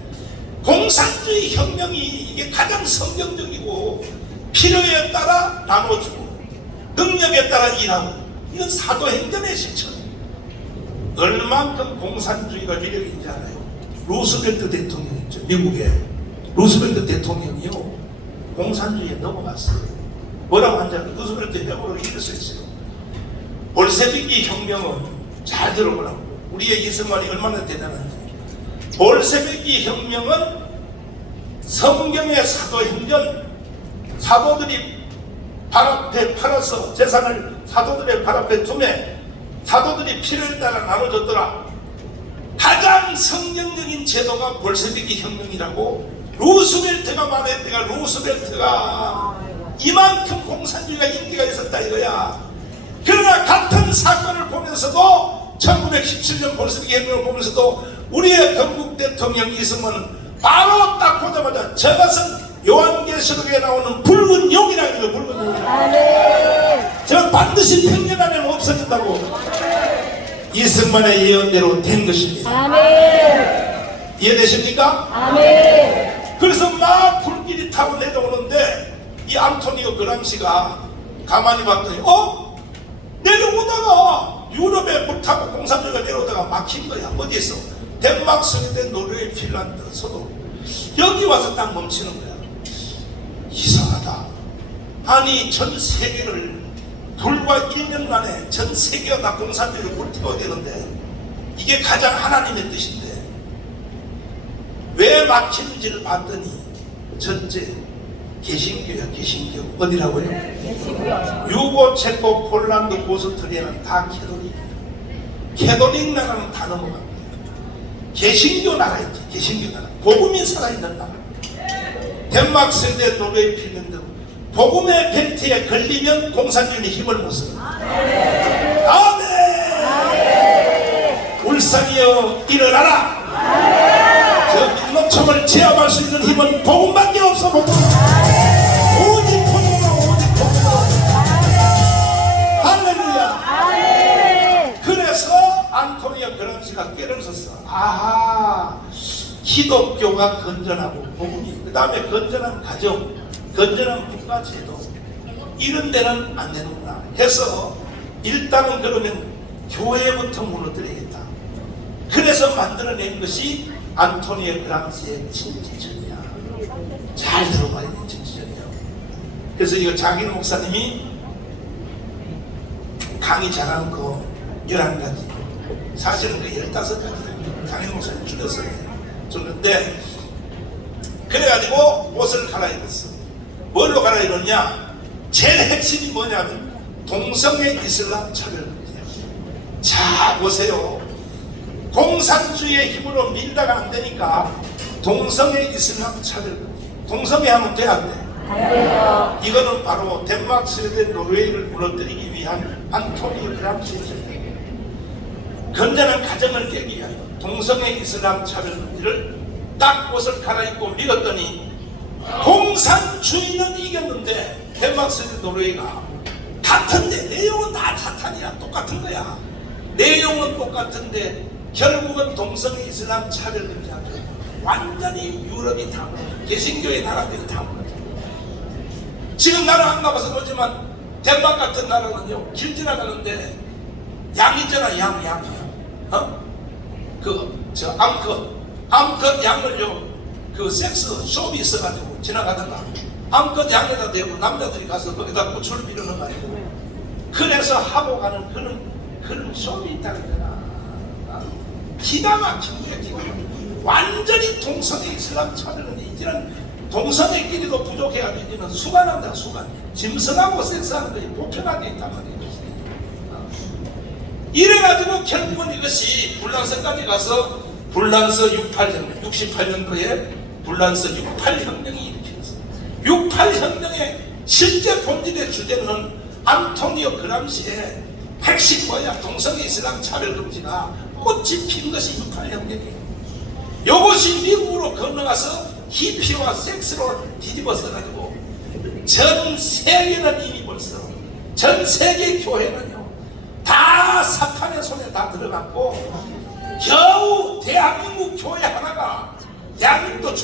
공산주의 혁명이 이게 가장 성경적이고 필요에 따라 나눠주고 능력에 따라 일하고 이건 사도행전의 실천. 얼만큼 공산주의가 위력인지 알아요? 루스벨트 대통령 있죠. 미국의 루스벨트 대통령이요 공산주의에 넘어갔어요. 뭐라고 한지 알아요? 루스벨트 해보라고 이럴 수 있어요. 볼셰비키 혁명은 잘 들어보라고. 우리의 이승만이 얼마나 대단한지. 볼셰비키 혁명은 성경의 사도행전 사도들이 발 앞에 팔아서 재산을 사도들의 발 앞에 두매 사도들이 필요에 따라 나눠줬더라. 가장 성경적인 제도가 볼셰비키 혁명이라고 루스벨트가 말했대가 루스벨트가 이만큼 공산주의가 인기가 있었다 이거야. 그러나 같은 사건을 보면서도 1917년 볼셰비키 혁명을 보면서도 우리의 건국 대통령 이승만은 바로 딱 보자마자 저것은 요한계시록에 나오는 붉은 용이라 그래요. 붉은 용. 아멘. 저 반드시 평년 안에는 없어진다고 이승만의 예언대로 된 것입니다. 아멘. 이해되십니까? 아멘. 그래서 막 불길이 타고 내려오는데 이 안토니오 그람시가 가만히 봤더니 내려오다가 유럽에 못 타고 공산주의가 내려오다가 막힌 거야. 어디 있어? 덴마크, 스웨덴, 노르웨이, 핀란드, 서도 여기 와서 딱 멈추는 거야. 이상하다. 아니 전 세계를 불과 1년 만에 전 세계가 다 공산주의를 물태워야 되는데 이게 가장 하나님의 뜻인데 왜 막히는지를 봤더니 첫째 개신교야. 개신교 어디라고요? 유고, 체코, 폴란드, 오스트리아는 다 캐톨릭이야. 캐톨릭 나라는 다 넘어간 거야. 개신교 나라 있지. 개신교 나라 복음이 살아있는 나라. 덴마크, 스웨덴, 노르웨이, 핀란드 복음의 벨트에 걸리면 공산주의는 힘을 못 써. 아멘. 울산이여 일어나라. 저 민노총을 제압할 수 있는 힘은 복음밖에 없어. 복음. 오직 복음으로 오직 복음. 할렐루야. 그래서 안토니오 그람시가 깨름섰어. 아하, 기독교가 건전하고 복음이 그 다음에 건전한 가정, 건전한 국가제도 이런 데는 안 되는구나 해서 일단은 그러면 교회부터 무너뜨리겠다. 그래서 만들어낸 것이 안토니오 그람시의 진지전이야. 잘 들어봐야 돼. 진지전이야. 그래서 이거 장인 목사님이 강의 잘하는 거 11가지 사실은 그 15가지 장인 목사님 줄였어요. 줬는데 그래가지고 옷을 갈아입었어. 뭘로 갈아입었냐? 제일 핵심이 뭐냐면 동성애 이슬람 차별금지야. 자 보세요. 공산주의의 힘으로 밀다가 안 되니까 동성애 이슬람 차별금지. 동성애 하면 돼 안 돼? 안 돼요. 이거는 바로 덴마크, 스웨덴, 노르웨이를 무너뜨리기 위한 안토니오 그람시의 전략. 건전한 가정을 깨기 위하여 동성애 이슬람 차별금지를 딱 옷을 갈아입고 밀었더니 공산주의는 이겼는데 덴마크, 스웨덴, 노르웨이가 다 같은데 내용은 다 사탄이야. 똑같은 거야. 내용은 똑같은데 결국은 동성애 이슬람 차별금지하고 완전히 유럽이 다 개신교의 나라들이 다 무너져. 지금 나라 안 가봐서 그러지만 덴마크 같은 나라는요 길 지나가는데 양 있잖아. 양 암컷 양을요 그 섹스 숍이 있어가지고 지나가다가 암컷 양에다 대고 남자들이 가서 거기다 고추를 미루는 거 아니고 그래서 하고 가는 그런 숍이 있다는 거야. 기가 막힌 거야. 기가 막힌. 완전히 동성애 이슬람 차별은 이제는 동성애끼리도 부족해야 되는 수간한다. 수간 짐승하고 섹스하는 것이 보편하게 있단 말이야. 이래가지고 결국은 이것이 불란서까지 가서 불란서 68년도에 불란서 68혁명이 일으켰어요. 68혁명의 실제 본질의 주제는 안토니오 그람시의 핵심 뭐야? 동성애 이슬람 차별금지가 꽃이 핀 것이 68혁명이에요. 이것이 미국으로 건너가서 히피와 섹스로 뒤집어서가지고 전 세계는 이미 벌써 전 세계 교회는요 다 사탄의 손에 다 들어갔고 겨우 대한민국 교회 하나가 대한민국도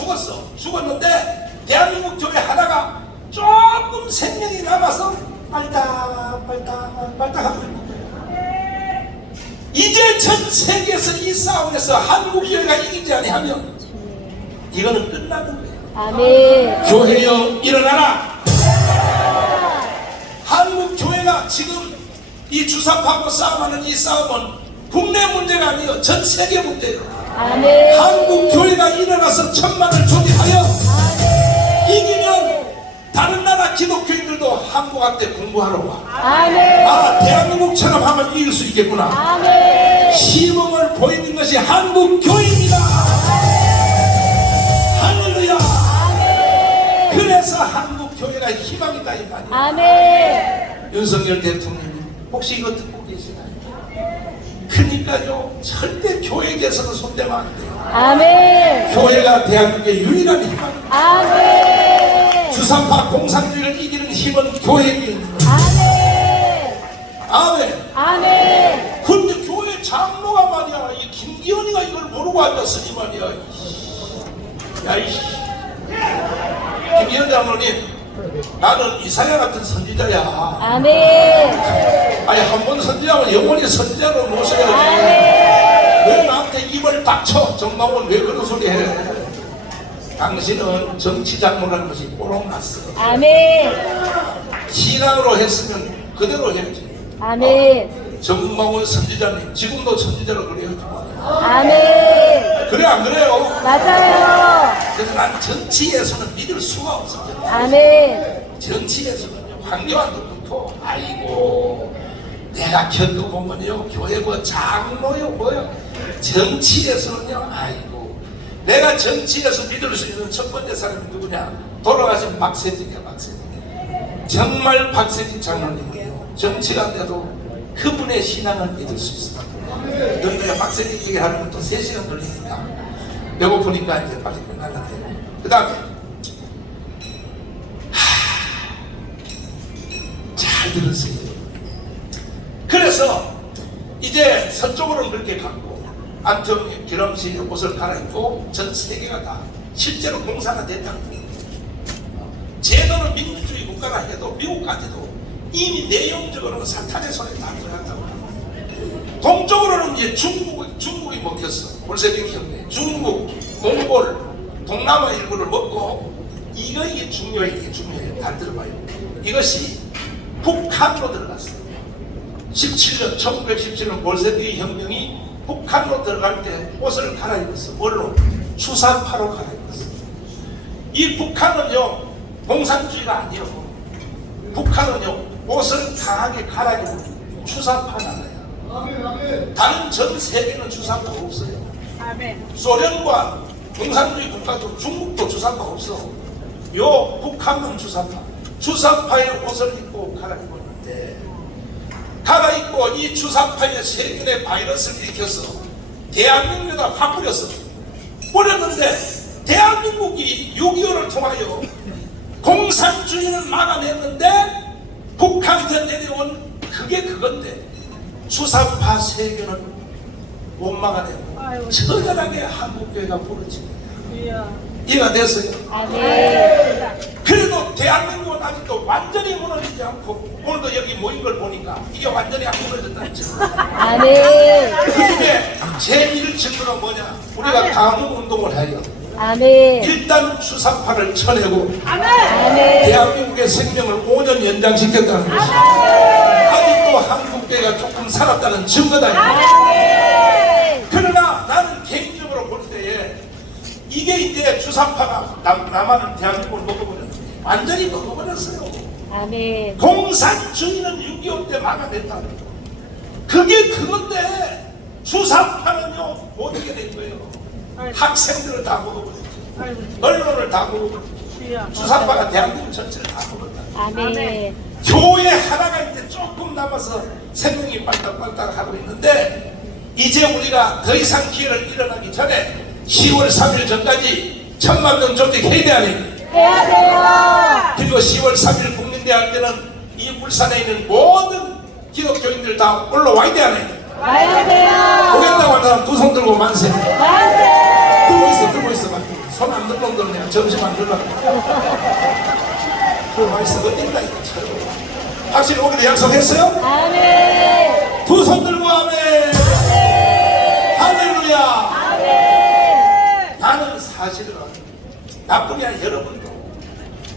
죽었는데 대한민국 교회 하나가 조금 생명이 남아서 빨딱하고 있는 거예요. 이제 전 세계에서 이 싸움에서 한국 교회가 이기지 아니하면 이거는 끝나는 거예요. 아멘. 교회여 일어나라. 한국 교회가 지금 이 주사파하고 싸움하는 이 싸움은 국내 문제가 아니에요. 전 세계 문제예요. 아멘. 한국 교회가 일어나서 천만을 조직하여 이기면 다른 나라 기독교인들도 한국한테 공부하러 와. 아멘. 아, 대한민국처럼 하면 이길 수 있겠구나. 아멘. 시범을 보이는 것이 한국 교회입니다. 할렐루야. 그래서 한국 교회가 희망이다 이 말이야. 아멘. 윤석열 대통령님 혹시 이거 듣고 계시나요? 그러니까요 절대 교회에게서는 손대면 안 돼요. 아멘. 교회가 대한민국의 유일한 희망입니다. 아멘. 주상파 공산주의를 이기는 힘은 교회에 있는 거예요. 아멘. 아멘. 아멘. 근데 교회 장로가 말이야 이 김기현이가 이걸 모르고 앉았으니 말이야. 야이씨 김기현 장로님 나는 이사야 같은 선지자야. 아멘. 아니 한 번 선지자면 영원히 선지자로 모셔야지. 아멘. 왜 나한테 입을 닥쳐? 정마원 왜 그런 소리 해? 당신은 정치 장로라는 것이 뽀록났어. 아멘. 신앙으로 했으면 그대로 해야지. 아멘. 정마원 선지자님 지금도 선지자로 그래요. 아멘. 그래 안 그래요? 맞아요. 그래서 난 정치에서는 믿을 수가 없습니다. 아멘. 정치에서는요 황교안도 그렇고 아이고 내가 겪어보면요 교회 뭐 장로요 뭐요 정치에서는요 아이고 내가 정치에서 믿을 수 있는 첫 번째 사람이 누구냐 돌아가신 박세진이야. 박세진 정말 박세진 장로님이에요. 정치가 안 돼도 그분의 신앙을 믿을 수 있습니다. 너희가 박세진 얘기하는 것도 3시간 걸리니까 배고프니까 이제 빨리 끝날란데 그 다음에 잘 들으세요. 그래서 이제 서쪽으로는 그렇게 갔고 안토니오 그람시의 옷을 갈아입고 전 세계가 다 실제로 공사가 됐다는 거예요. 제도는 민주주의 국가라 해도 미국까지도 이미 내용적으로는 사탄의 손에 다 들어갔다고 합니다. 동쪽으로는 이제 중국이 먹혔어. 볼세비키 혁명. 중국, 몽골, 동남아 일부를 먹고 이게 중요해. 이게 중요해. 잘 들어봐요. 이것이 북한으로 들어갔어요. 1917년 볼세비키 혁명이 북한으로 들어갈 때 옷을 갈아입었어. 뭘로? 주사파로 갈아입었어. 이 북한은요 공산주의가 아니에요. 북한은요 옷을 강하게 갈아입은 주사파 나라야. 다른 전 세계는 주사파가 없어요. 소련과 공산주의 국가도 중국도 주사파 없어. 요 북한은 주사파. 주사파의 옷을 입고 갈아입었는데 갈아입고 이 주사파의 세균의 바이러스를 일으켜서 대한민국에다 확 뿌렸어. 뿌렸는데 대한민국이 6.25를 통하여 공산주의를 막아냈는데 북한에서 내려온 그게 그건데 주사파 세계는 못 막아내고 처절하게 한국교회가 부러집니다. 이해가 됐어요? 아멘. 그래도 대한민국은 아직도 완전히 무너지지 않고 오늘도 여기 모인 걸 보니까 이게 완전히 안 무너졌다는 증거. 아멘. 그 중에 제1 증거는 뭐냐? 우리가 강우 운동을 해요. 아멘. 일단 주사파를 쳐내고 아멘. 대한민국의 생명을 5년 연장시켰다는 것이 아직도 한국교회가 조금 살았다는 증거다. 아멘. 그러나 나는 개인적으로 볼 때에 이게 이제 주사파가 남한은 대한민국을 먹어버렸어요. 완전히 먹어버렸어요. 아멘. 공산주의는 6.25 때 막아냈다. 그게 그건데 주사파는요 못 이겨낸 거예요. 학생들을 다 먹어버렸죠. 언론을 다 먹어버렸죠. 주사파가 대한민국 전체를 다 먹었다. 아멘. 교회 하나가 이제 조금 남아서 생명이 빨딱빨딱 하고 있는데 이제 우리가 더 이상 기회를 일어나기 전에 10월 3일 전까지 1000만 명 조직 해야 돼, 안 해? 해야 돼요. 그리고 10월 3일 국민대학 때는 이 울산에 있는 모든 기독교인들 다 올라와야 돼, 안 해? 와야 돼요. 오겠다고 하는 사람 두 손 들고 만세. 만세. 들고 있어. 손 안 들고 놈들은 내가 점심 안 들라고. 들고 있어. 어딘가 이거 참. 확실히 오기로 약속했어요? 아멘. 두 손 들고 아멘. 할렐루야. 아멘. 나는 사실은 나뿐이 아니라 여러분도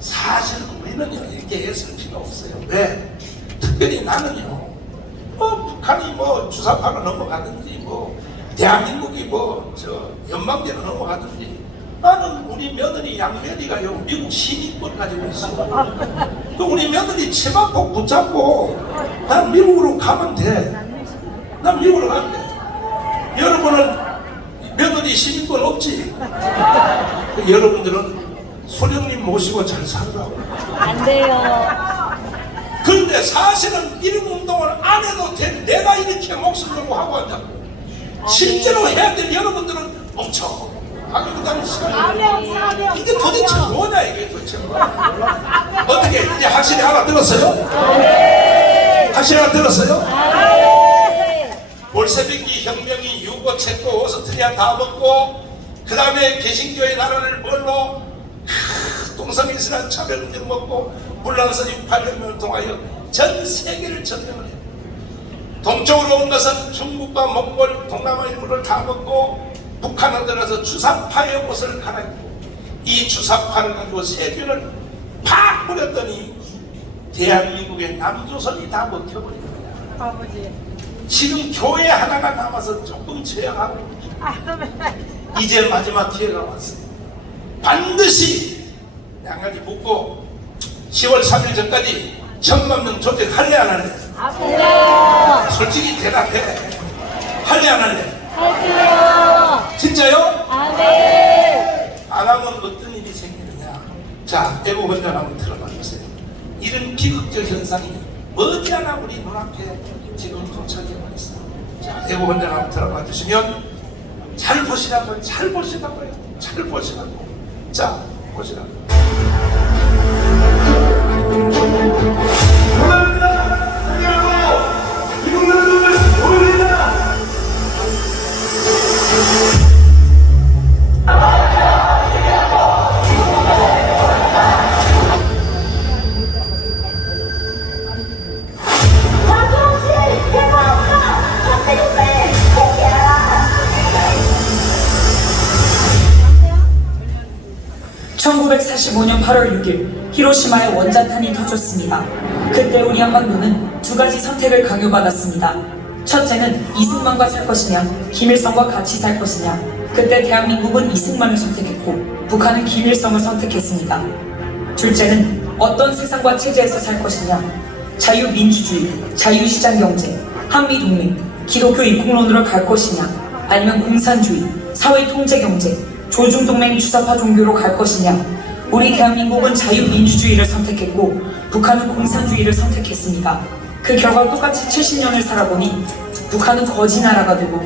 사실은 우리는요 이렇게 애쓸 필요 없어요. 왜? 특별히 나는요 북한이 뭐 주사파로 넘어가든지 뭐 대한민국이 뭐 저 연방제로 넘어가든지 나는 우리 며느리 양며리가요 미국 시민권 가지고 있어. 그 우리 며느리 치마폭 붙잡고 난 미국으로 가면 돼. 난 미국으로 가면 돼. 여러분은 며느리 시민권 없지? 여러분들은 소령님 모시고 잘 살라고. 안 돼요. 그런데 사실은 이런 운동을 안 해도 돼. 내가 이렇게 목숨 걸고 하고 한다고. 실제로 해야 될 여러분들은 멍청하게 그다음에 시간이 이게 도대체 뭐냐 이게 도대체 어떻게 이제 확실히 알아들었어요? 확실히 알아들었어요? 볼세비키 혁명이 유고 채고 오스트리아 다 먹고 그 다음에 개신교의 나라를 뭘로 동성이스라엘 차별운동 먹고 불란서 68혁명을 통하여 전 세계를 점령을 해요. 동쪽으로 온 것은 중국과 몽골, 동남아 일부를 다 먹고 북한에 들어서 주사파의 옷을 갈아입고 이 주사파를 가지고 세균을 팍 뿌렸더니 대한민국의 남조선이 다 먹혀버린 거야. 아버지. 지금 교회 하나가 남아서 조금 죄악하고 이제 마지막 기회가 왔어요. 반드시 양가지 묻고 10월 3일 전까지 1000만 명 조직할래 안 할래? 할게요. 솔직히 대답해. 할래 안 할래? 할게요. 진짜요? 아멘. 안 하면 어떤 일이 생기느냐. 자, 애국 헌장 한번 들어봐 주세요. 이런 비극적 현상이 머지않아 우리 눈앞에 지금 도착해고 있어요. 자, 애국 헌장 한번 들어봐 주시면 잘 보시라고요. 잘 보시라고요. 잘 보시라고. 자, 보시라고. (1945년 8월 6일) 히로시마에 원자탄이 터졌습니다. 그때 우리 한반도는 두 가지 선택을 강요받았습니다. 첫째는 이승만과 살 것이냐, 김일성과 같이 살 것이냐. 그때 대한민국은 이승만을 선택했고 북한은 김일성을 선택했습니다. 둘째는 어떤 세상과 체제에서 살 것이냐, 자유민주주의, 자유시장경제, 한미동맹, 기독교 이국론으로 갈 것이냐, 아니면 공산주의, 사회통제경제, 조중동맹 주사파 종교로 갈 것이냐. 우리 대한민국은 자유민주주의를 선택했고 북한은 공산주의를 선택했습니다. 그 결과 똑같이 70년을 살아보니 북한은 거지 나라가 되고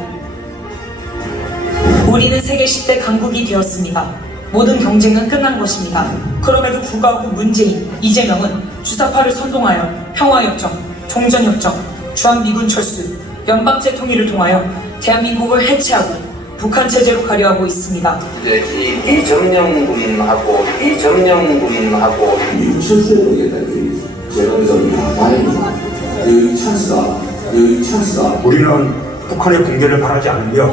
우리는 세계 10대 강국이 되었습니다. 모든 경쟁은 끝난 것입니다. 그럼에도 불구하고 문재인, 이재명은 주사파를 선동하여 평화협정, 종전협정, 주한미군 철수, 연방제 통일을 통하여 대한민국을 해체하고 북한 체제로 가려하고 있습니다. 이 비점령군하고 비점령군하고 미국 철수에 오겠다. 제가 그래서 다행이다. 이 찬스다. 우리는 북한의 붕괴를 바라지 않으며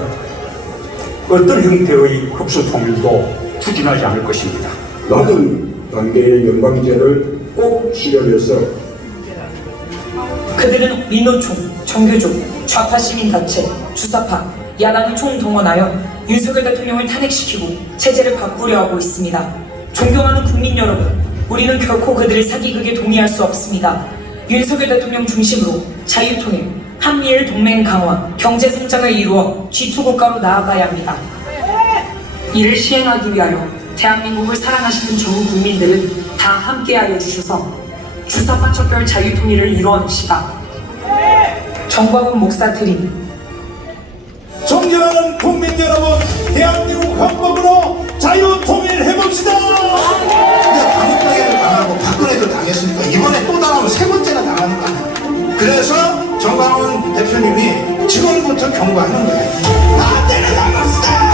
어떤 형태의 흡수 통일도 추진하지 않을 것입니다. 낮은 단계의 연방제를 꼭 실현해서 그들은 민노총, 정교조, 좌파 시민단체, 주사파, 야당을 총동원하여 윤석열 대통령을 탄핵시키고 체제를 바꾸려 하고 있습니다. 존경하는 국민 여러분, 우리는 결코 그들의 사기극에 동의할 수 없습니다. 윤석열 대통령 중심으로 자유통일, 한미일 동맹 강화, 경제 성장을 이루어 G2 국가로 나아가야 합니다. 이를 시행하기 위하여 대한민국을 사랑하시는 전 국민들은 다 함께하여 주셔서 주사파 척결 자유통일을 이루어냅시다. 정광훈 목사 드림. 존경하는 국민 여러분, 대한민국 헌법으로 자유통일해봅시다. 박근혜도 당하고 박근혜도 당했으니까 이번에 또 당하면 세 번째나 당하는 거 아니야. 그래서 정광훈 대표님이 지금부터 경고하는 거예요. 다 때려잡았다.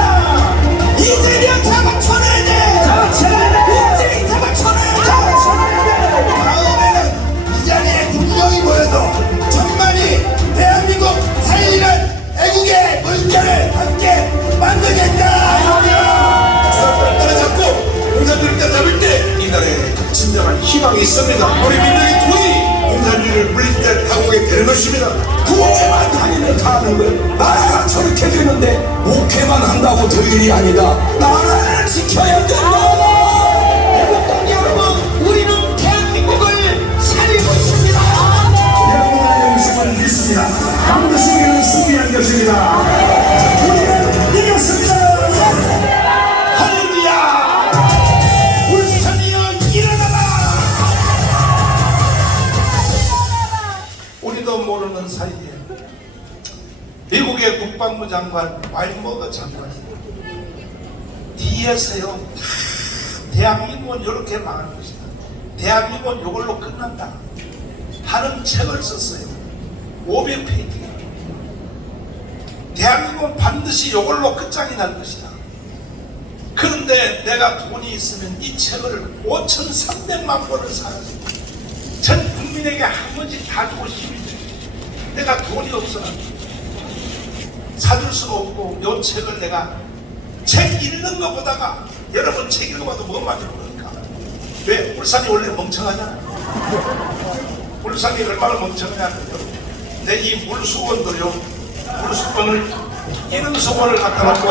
이재명 잡아쳐내야 돼. 이재명 잡아쳐내야 돼. 다음에는 이 자리에 국정이 모여서 정말이 대한민국 살리는 애국의 물결을 함께 만들겠다. 주사파를 따라잡고 공산주의를 따라잡을 때 이 나라에 진정한 희망이 있습니다. 우리 민족의 돈이 공산주의를 물릴 때 당하게 되는 것입니다. 구호에만 다니면 다 하는 거예요. 나라가 저렇게 되는데 목회만 한다고 될 일이 아니다. 나라를 지켜야 된다. 대한민국 여러분, 우리는 대한민국을 살리고 있습니다. 대한민국의 영심을 믿습니다. 반드시 우리는 승리할 것입니다. 우리는 이겼습니다. 할렐루야. 울산이여 일어나라. 우리도 모르는 사이에 미국의 국방부 장관 와인버거 장관이 뒤에서요, 대한민국은 이렇게 망할 것이다, 대한민국은 이걸로 끝난다 하는 책을 썼어요. 500페이지. 대한민국은 반드시 이걸로 끝장이 날 것이다. 그런데 내가 돈이 있으면 이 책을 5,300만 권을 사가지고 전 국민에게 한 번씩 다 주고 싶은데 내가 돈이 없어서 사줄 수가 없고, 이 책을 내가 책 읽는 것보다가 여러분 책 읽어봐도 뭐가 많이 모르니까. 왜? 울산이 원래 멍청하잖아. 울산이 얼마나 멍청하냐면요, 내 이 물수건도요, 물수건을 이런 수건을 갖다 놓고